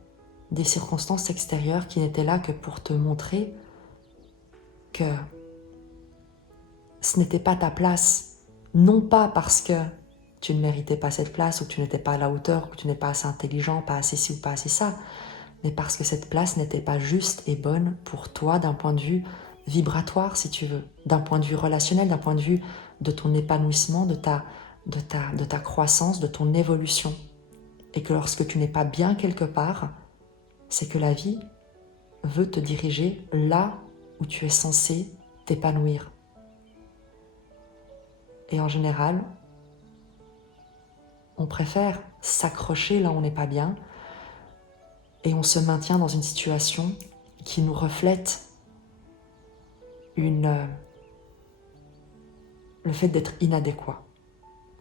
des circonstances extérieures qui n'étaient là que pour te montrer que ce n'était pas ta place, non pas parce que tu ne méritais pas cette place ou que tu n'étais pas à la hauteur ou que tu n'es pas assez intelligent, pas assez ci ou pas assez ça, mais parce que cette place n'était pas juste et bonne pour toi d'un point de vue vibratoire, si tu veux, d'un point de vue relationnel, d'un point de vue de ton épanouissement, de ta croissance, de ton évolution. Et que lorsque tu n'es pas bien quelque part, c'est que la vie veut te diriger là où tu es censé t'épanouir. Et en général, on préfère s'accrocher là où on n'est pas bien et on se maintient dans une situation qui nous reflète le fait d'être inadéquat,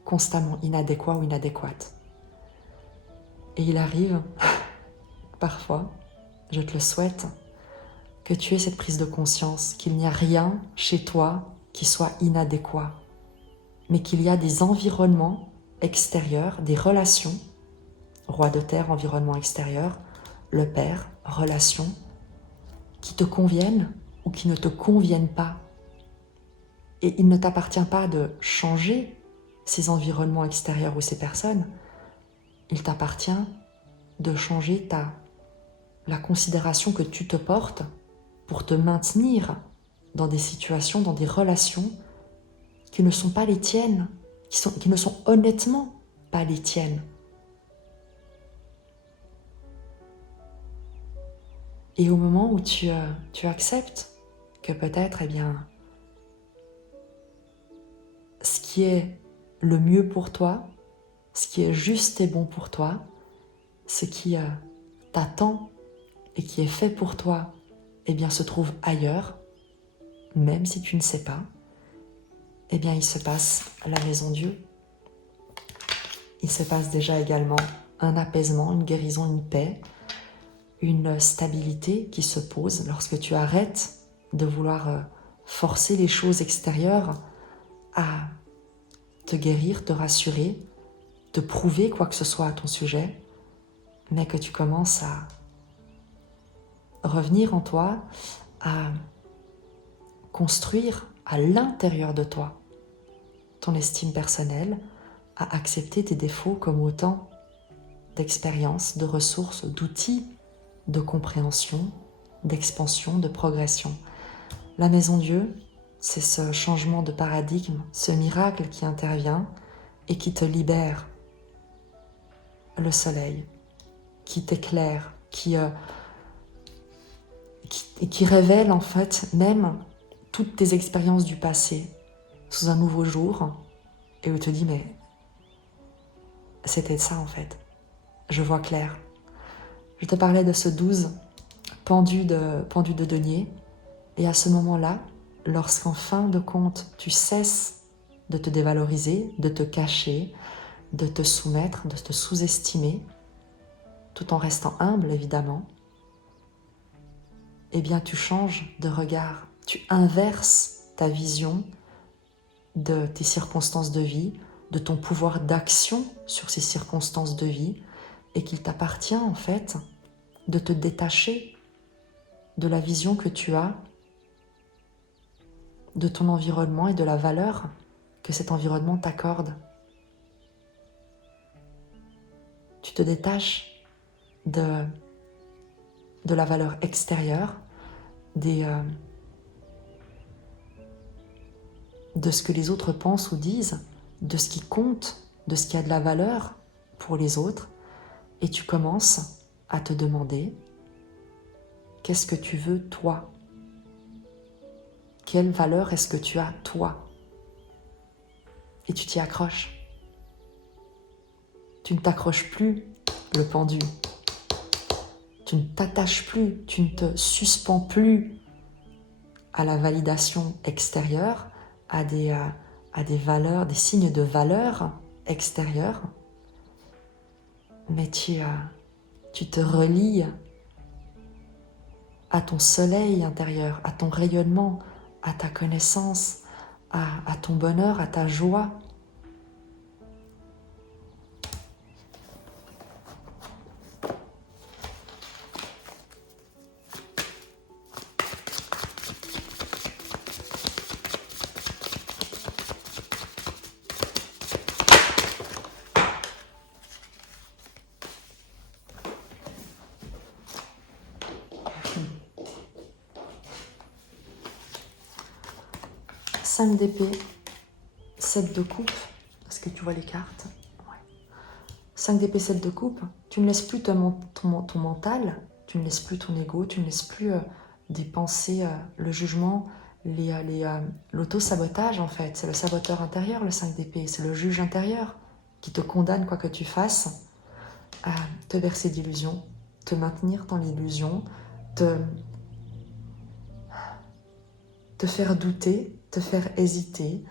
constamment inadéquat ou inadéquate. Et il arrive, parfois, je te le souhaite, que tu aies cette prise de conscience qu'il n'y a rien chez toi qui soit inadéquat, mais qu'il y a des environnements extérieurs, des relations, roi de terre, environnement extérieur, le père, relations, qui te conviennent ou qui ne te conviennent pas. Et il ne t'appartient pas de changer ces environnements extérieurs ou ces personnes, il t'appartient de changer la considération que tu te portes pour te maintenir dans des situations, dans des relations qui ne sont pas les tiennes, qui ne sont honnêtement pas les tiennes. Et au moment où tu acceptes que peut-être, ce qui est le mieux pour toi, ce qui est juste et bon pour toi, ce qui t'attend et qui est fait pour toi, se trouve ailleurs, même si tu ne sais pas, il se passe la maison Dieu. Il se passe déjà également un apaisement, une guérison, une paix, une stabilité qui se pose lorsque tu arrêtes de vouloir forcer les choses extérieures à te guérir, te rassurer, te prouver quoi que ce soit à ton sujet, mais que tu commences à revenir en toi, à construire à l'intérieur de toi ton estime personnelle, à accepter tes défauts comme autant d'expériences, de ressources, d'outils de compréhension, d'expansion, de progression. La maison Dieu, c'est ce changement de paradigme, ce miracle qui intervient et qui te libère. Le soleil, qui t'éclaire, qui révèle en fait même toutes tes expériences du passé sous un nouveau jour, et où tu te dis mais c'était ça en fait, je vois clair. Je te parlais de ce 12 pendu de denier, et à ce moment-là, lorsqu'en fin de compte tu cesses de te dévaloriser, de te cacher, de te soumettre, de te sous-estimer, tout en restant humble évidemment, eh bien tu changes de regard, tu inverses ta vision de tes circonstances de vie, de ton pouvoir d'action sur ces circonstances de vie, et qu'il t'appartient en fait de te détacher de la vision que tu as de ton environnement et de la valeur que cet environnement t'accorde. Tu te détaches de la valeur extérieure, de ce que les autres pensent ou disent, de ce qui compte, de ce qui a de la valeur pour les autres, et tu commences à te demander qu'est-ce que tu veux toi? Quelle valeur est-ce que tu as toi? Et tu t'y accroches. Tu ne t'accroches plus le pendu. Tu ne t'attaches plus, tu ne te suspends plus à la validation extérieure, à des valeurs, des signes de valeur extérieure, mais tu te relies à ton soleil intérieur, à ton rayonnement, à ta connaissance, à ton bonheur, à ta joie. Cinq d'épée, 7 de coupe. Est-ce que tu vois les cartes? Ouais. 5 d'épée, 7 de coupe. Tu ne laisses plus ton mental, tu ne laisses plus ton ego, tu ne laisses plus des pensées, le jugement, l'auto-sabotage en fait. C'est le saboteur intérieur, le 5 d'épée. C'est le juge intérieur qui te condamne quoi que tu fasses à te bercer d'illusions, te maintenir dans l'illusion, te faire douter, te faire hésiter,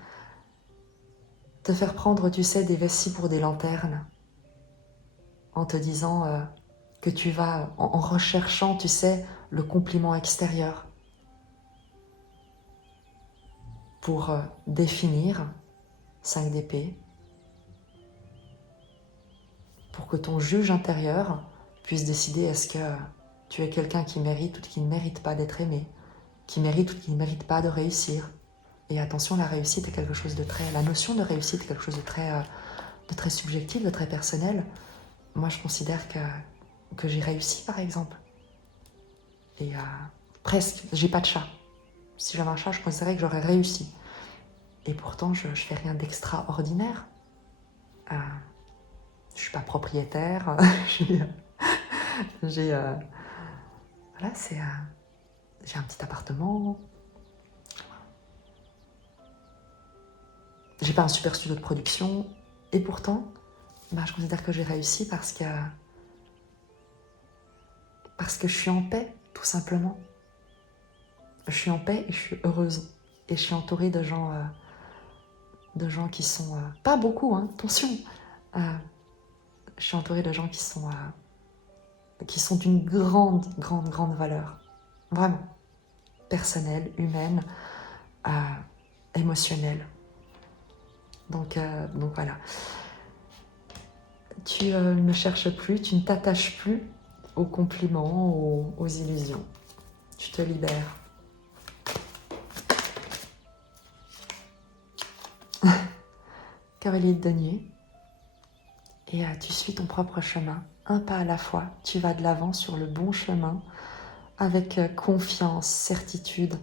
te faire prendre, tu sais, des vessies pour des lanternes, en te disant que tu vas, en recherchant, tu sais, le compliment extérieur pour définir 5 d'épée, pour que ton juge intérieur puisse décider est-ce que tu es quelqu'un qui mérite ou qui ne mérite pas d'être aimé, qui mérite ou qui ne mérite pas de réussir. Et attention, la réussite est quelque chose de très... La notion de réussite est quelque chose de très subjectif, de très personnel. Moi, je considère que j'ai réussi, par exemple. Et presque, j'ai pas de chat. Si j'avais un chat, je considérais que j'aurais réussi. Et pourtant, je fais rien d'extraordinaire. Je suis pas propriétaire. Voilà, j'ai un petit appartement. J'ai pas un super studio de production. Et pourtant, je considère que j'ai réussi parce que je suis en paix, tout simplement. Je suis en paix et je suis heureuse. Et je suis entourée de gens qui sont... pas beaucoup, hein, attention. Je suis entourée de gens qui sont d'une grande, grande, grande valeur. Vraiment. Personnelle, humaine, émotionnelle. Donc voilà. Tu ne cherches plus, tu ne t'attaches plus aux compliments, aux illusions. Tu te libères. Cavalier de denier. Et tu suis ton propre chemin, un pas à la fois. Tu vas de l'avant sur le bon chemin, avec confiance, certitude,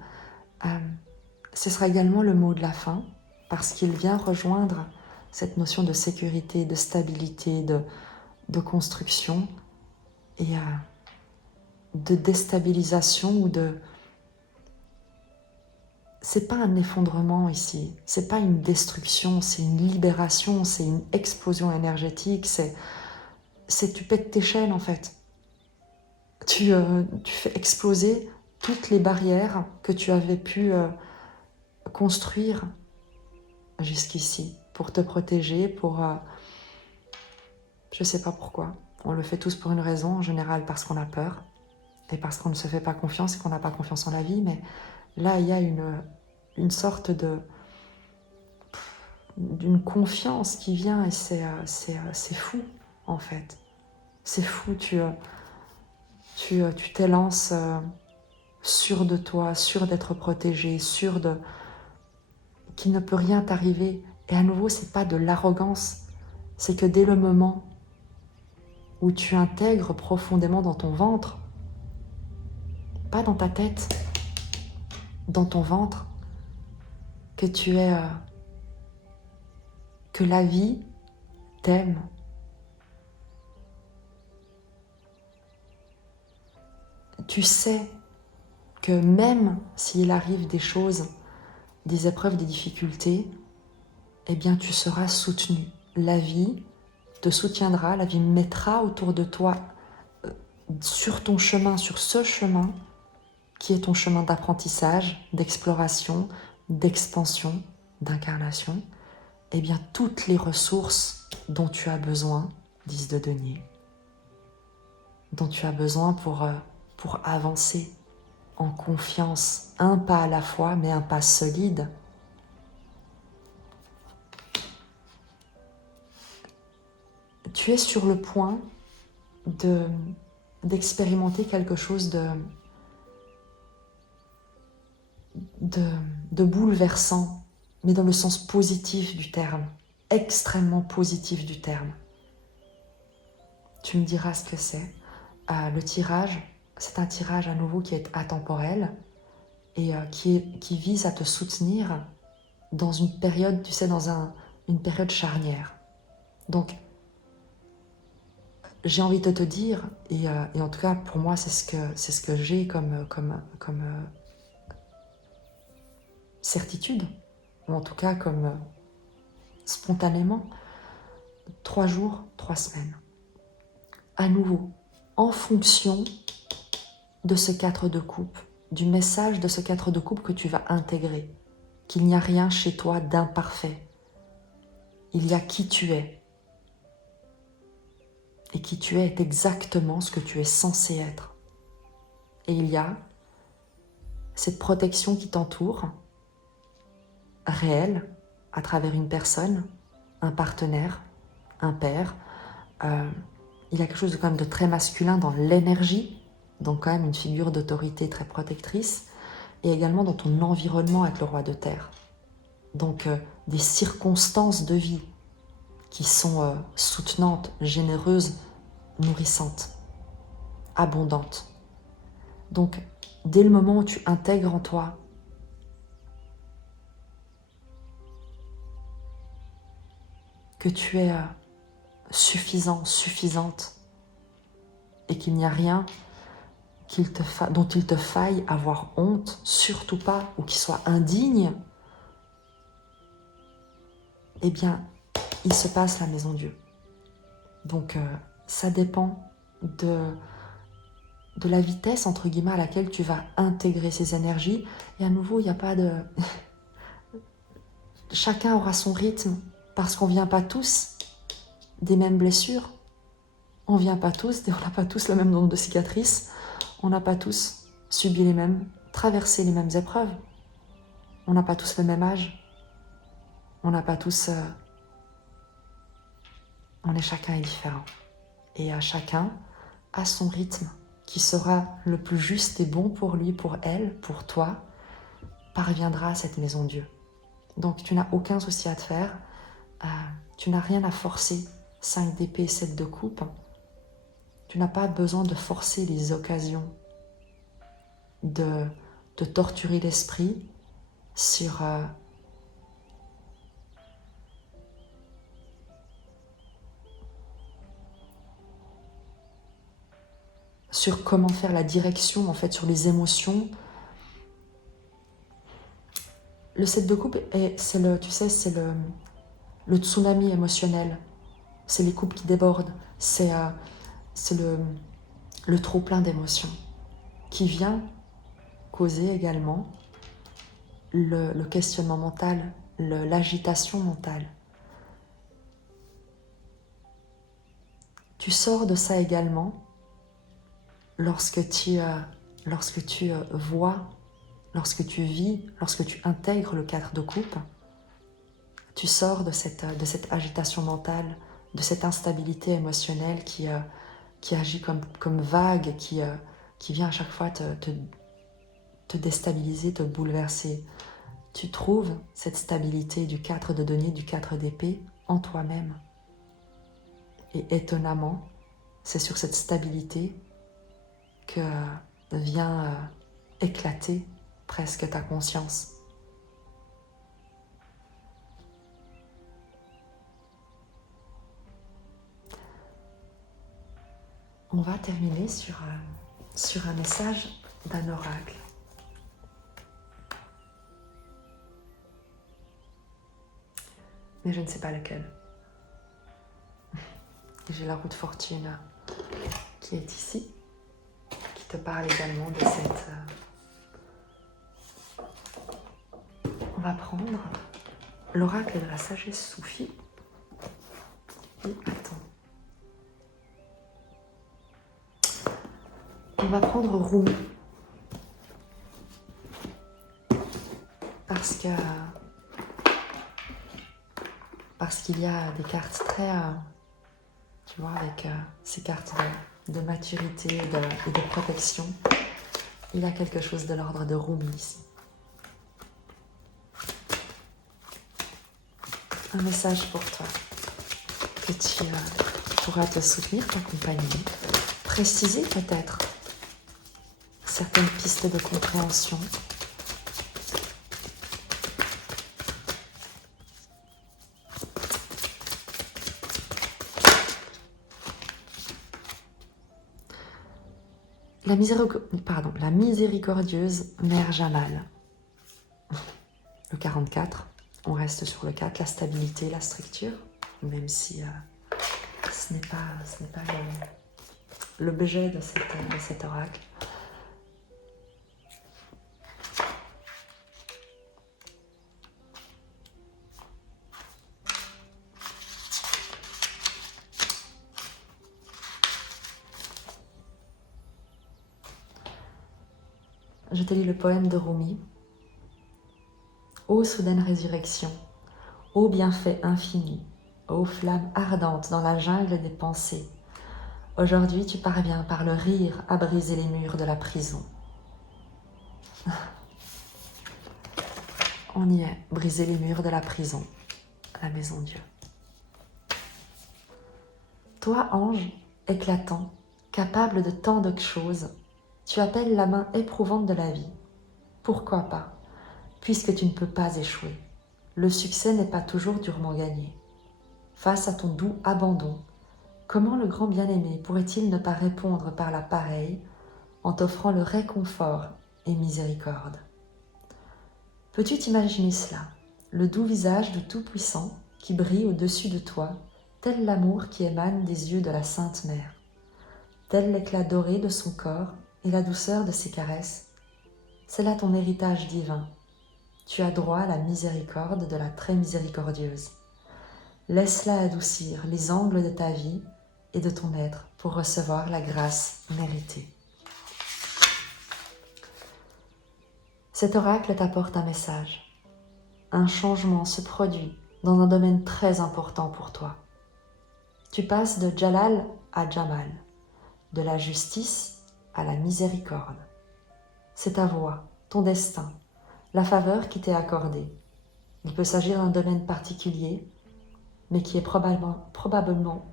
ce sera également le mot de la fin, parce qu'il vient rejoindre cette notion de sécurité, de stabilité, de construction et de déstabilisation ou de... C'est pas un effondrement ici, c'est pas une destruction, c'est une libération, c'est une explosion énergétique, c'est tu pètes tes chaînes en fait. Tu fais exploser toutes les barrières que tu avais pu construire jusqu'ici pour te protéger, pour... je sais pas pourquoi. On le fait tous pour une raison, en général parce qu'on a peur et parce qu'on ne se fait pas confiance et qu'on n'a pas confiance en la vie, mais là il y a une sorte d'une confiance qui vient et c'est fou en fait. C'est fou, tu t'élances sûr de toi, sûr d'être protégé, sûr qu'il ne peut rien t'arriver. Et à nouveau, c'est pas de l'arrogance, c'est que dès le moment où tu intègres profondément dans ton ventre, pas dans ta tête, dans ton ventre, que tu es, que la vie t'aime. Tu sais que même s'il arrive des choses, des épreuves, des difficultés, eh bien tu seras soutenu. La vie te soutiendra, la vie mettra autour de toi, sur ton chemin, sur ce chemin, qui est ton chemin d'apprentissage, d'exploration, d'expansion, d'incarnation, eh bien toutes les ressources dont tu as besoin, disent de Denier, dont tu as besoin pour avancer en confiance, un pas à la fois, mais un pas solide. Tu es sur le point d'expérimenter quelque chose de bouleversant, mais dans le sens positif du terme, extrêmement positif du terme. Tu me diras ce que c'est. Le tirage, c'est un tirage à nouveau qui est atemporel et qui vise à te soutenir dans une période, tu sais, dans une période charnière. Donc, j'ai envie de te dire, et en tout cas pour moi c'est ce que j'ai comme certitude, ou en tout cas comme spontanément, 3 jours, 3 semaines. À nouveau, en fonction de ce 4 de coupe, du message de ce 4 de coupe que tu vas intégrer, qu'il n'y a rien chez toi d'imparfait. Il y a qui tu es. Et qui tu es est exactement ce que tu es censé être. Et il y a cette protection qui t'entoure, réelle, à travers une personne, un partenaire, un père. Il y a quelque chose quand même de très masculin dans l'énergie, donc quand même une figure d'autorité très protectrice, et également dans ton environnement avec le roi de terre. Donc des circonstances de vie qui sont soutenantes, généreuses, nourrissantes, abondantes. Donc dès le moment où tu intègres en toi que tu es suffisant, suffisante, et qu'il n'y a rien dont il te faille avoir honte, surtout pas, ou qui soit indigne, eh bien, il se passe la maison Dieu. Donc, ça dépend de la vitesse, entre guillemets, à laquelle tu vas intégrer ces énergies. Et à nouveau, il n'y a pas de... Chacun aura son rythme, parce qu'on ne vient pas tous des mêmes blessures. On ne vient pas tous, on n'a pas tous le même nombre de cicatrices. On n'a pas tous subi les mêmes, traversé les mêmes épreuves. On n'a pas tous le même âge. On n'a pas tous... on est chacun est différent. Et chacun a son rythme qui sera le plus juste et bon pour lui, pour elle, pour toi, parviendra à cette maison Dieu. Donc tu n'as aucun souci à te faire. Tu n'as rien à forcer. 5 d'épée, 7 de coupe. Tu n'as pas besoin de forcer les occasions, de torturer l'esprit sur comment faire la direction en fait sur les émotions. Le 7 de coupe, c'est le tsunami émotionnel. C'est les coupes qui débordent. C'est le trop plein d'émotions qui vient causer également le questionnement mental, l'agitation mentale. Tu sors de ça également lorsque tu vois, lorsque tu vis, lorsque tu intègres le 4 de coupe. Tu sors de cette agitation mentale, de cette instabilité émotionnelle qui agit comme vague, qui vient à chaque fois te déstabiliser, te bouleverser. Tu trouves cette stabilité du 4 de denier, du 4 d'épée en toi-même. Et étonnamment, c'est sur cette stabilité que vient éclater presque ta conscience. On va terminer sur un message d'un oracle. Mais je ne sais pas lequel. J'ai la roue de fortune qui est ici, qui te parle également de cette... On va prendre l'oracle de la sagesse soufie. Et attends. On va prendre Rumi. Parce qu'il y a des cartes très... tu vois, avec ces cartes de maturité et de protection, il y a quelque chose de l'ordre de Rumi ici. Un message pour toi, qui pourra te soutenir, t'accompagner, préciser peut-être certaines pistes de compréhension. La miséricordieuse Mère Jamal. Le 44, on reste sur le 4, la stabilité, la structure, même si ce n'est pas l'objet de cet oracle. Je te lis le poème de Rumi. Ô soudaine résurrection, ô bienfait infini, ô flamme ardente dans la jungle des pensées, aujourd'hui tu parviens par le rire à briser les murs de la prison. On y est, briser les murs de la prison, la maison Dieu. Toi, ange éclatant, capable de tant de choses, tu appelles la main éprouvante de la vie. Pourquoi pas, puisque tu ne peux pas échouer. Le succès n'est pas toujours durement gagné. Face à ton doux abandon, comment le grand bien-aimé pourrait-il ne pas répondre par la pareille en t'offrant le réconfort et miséricorde? Peux-tu t'imaginer cela, le doux visage du Tout-Puissant qui brille au-dessus de toi, tel l'amour qui émane des yeux de la Sainte Mère, tel l'éclat doré de son corps et la douceur de ses caresses? C'est là ton héritage divin. Tu as droit à la miséricorde de la très miséricordieuse. Laisse-la adoucir les angles de ta vie et de ton être pour recevoir la grâce méritée. Cet oracle t'apporte un message. Un changement se produit dans un domaine très important pour toi. Tu passes de Jalal à Jamal, de la justice à la miséricorde. C'est ta voie, ton destin, la faveur qui t'est accordée. Il peut s'agir d'un domaine particulier, mais qui est probablement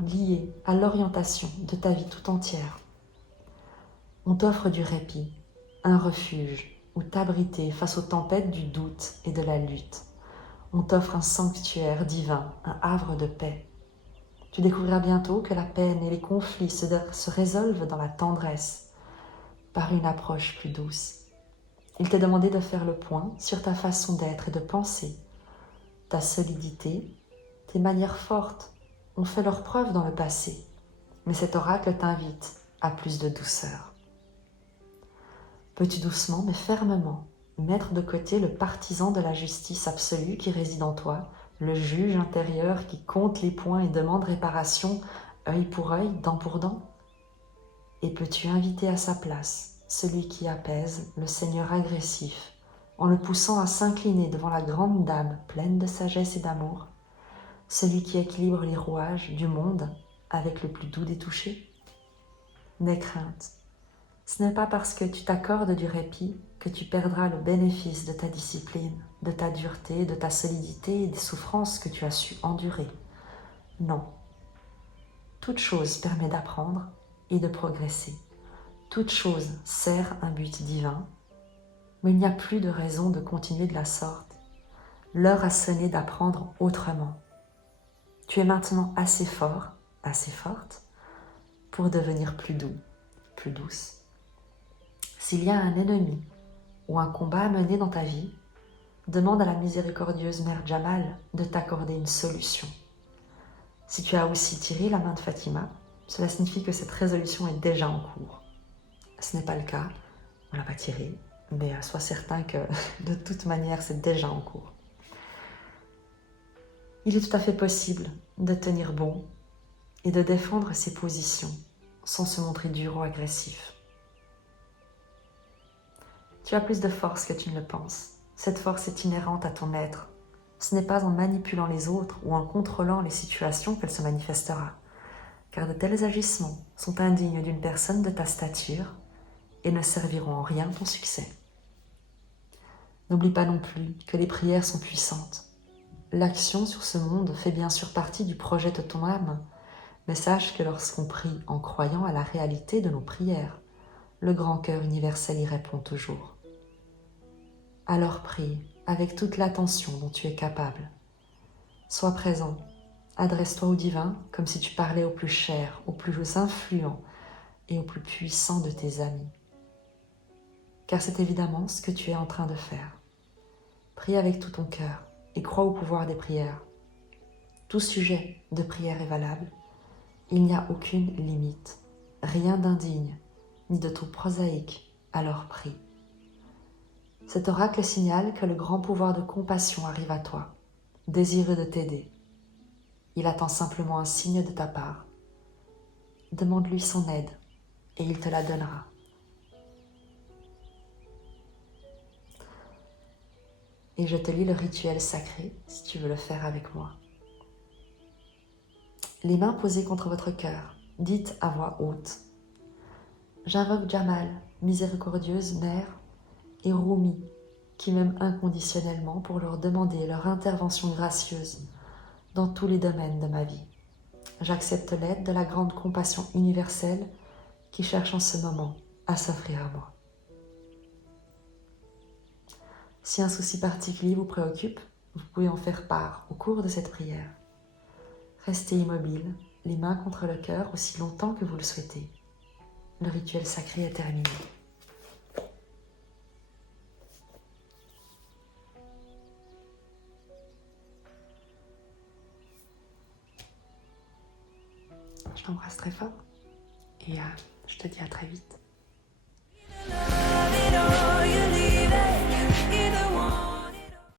lié à l'orientation de ta vie tout entière. On t'offre du répit, un refuge où t'abriter face aux tempêtes du doute et de la lutte. On t'offre un sanctuaire divin, un havre de paix. Tu découvriras bientôt que la peine et les conflits se résolvent dans la tendresse, par une approche plus douce. Il t'est demandé de faire le point sur ta façon d'être et de penser. Ta solidité, tes manières fortes ont fait leur preuve dans le passé, mais cet oracle t'invite à plus de douceur. Peux-tu doucement mais fermement mettre de côté le partisan de la justice absolue qui réside en toi, le juge intérieur qui compte les points et demande réparation, œil pour œil, dent pour dent? Et peux-tu inviter à sa place celui qui apaise le seigneur agressif en le poussant à s'incliner devant la grande dame pleine de sagesse et d'amour, celui qui équilibre les rouages du monde avec le plus doux des touchés? N'aie crainte, ce n'est pas parce que tu t'accordes du répit que tu perdras le bénéfice de ta discipline, de ta dureté, de ta solidité et des souffrances que tu as su endurer. Non. Toute chose permet d'apprendre et de progresser. Toute chose sert un but divin, mais il n'y a plus de raison de continuer de la sorte. L'heure a sonné d'apprendre autrement. Tu es maintenant assez fort, assez forte, pour devenir plus doux, plus douce. S'il y a un ennemi ou un combat à mener dans ta vie, demande à la miséricordieuse Mère Jamal de t'accorder une solution. Si tu as aussi tiré la main de Fatima, cela signifie que cette résolution est déjà en cours. Ce n'est pas le cas, on ne l'a pas tirée, mais sois certain que de toute manière c'est déjà en cours. Il est tout à fait possible de tenir bon et de défendre ses positions sans se montrer dur ou agressif. Tu as plus de force que tu ne le penses. Cette force est inhérente à ton être. Ce n'est pas en manipulant les autres ou en contrôlant les situations qu'elle se manifestera, car de tels agissements sont indignes d'une personne de ta stature et ne serviront en rien ton succès. N'oublie pas non plus que les prières sont puissantes. L'action sur ce monde fait bien sûr partie du projet de ton âme, mais sache que lorsqu'on prie en croyant à la réalité de nos prières, le grand cœur universel y répond toujours. Alors prie avec toute l'attention dont tu es capable. Sois présent, adresse-toi au divin comme si tu parlais au plus cher, au plus influent et au plus puissant de tes amis. Car c'est évidemment ce que tu es en train de faire. Prie avec tout ton cœur et crois au pouvoir des prières. Tout sujet de prière est valable. Il n'y a aucune limite, rien d'indigne, ni de trop prosaïque, alors prie. Cet oracle signale que le grand pouvoir de compassion arrive à toi, désireux de t'aider. Il attend simplement un signe de ta part. Demande-lui son aide et il te la donnera. Et je te lis le rituel sacré si tu veux le faire avec moi. Les mains posées contre votre cœur, dites à voix haute. J'invoque Jamal, miséricordieuse mère, et Rumi, qui m'aiment inconditionnellement pour leur demander leur intervention gracieuse dans tous les domaines de ma vie. J'accepte l'aide de la grande compassion universelle qui cherche en ce moment à s'offrir à moi. Si un souci particulier vous préoccupe, vous pouvez en faire part au cours de cette prière. Restez immobile, les mains contre le cœur aussi longtemps que vous le souhaitez. Le rituel sacré est terminé. Je t'embrasse très fort et je te dis à très vite.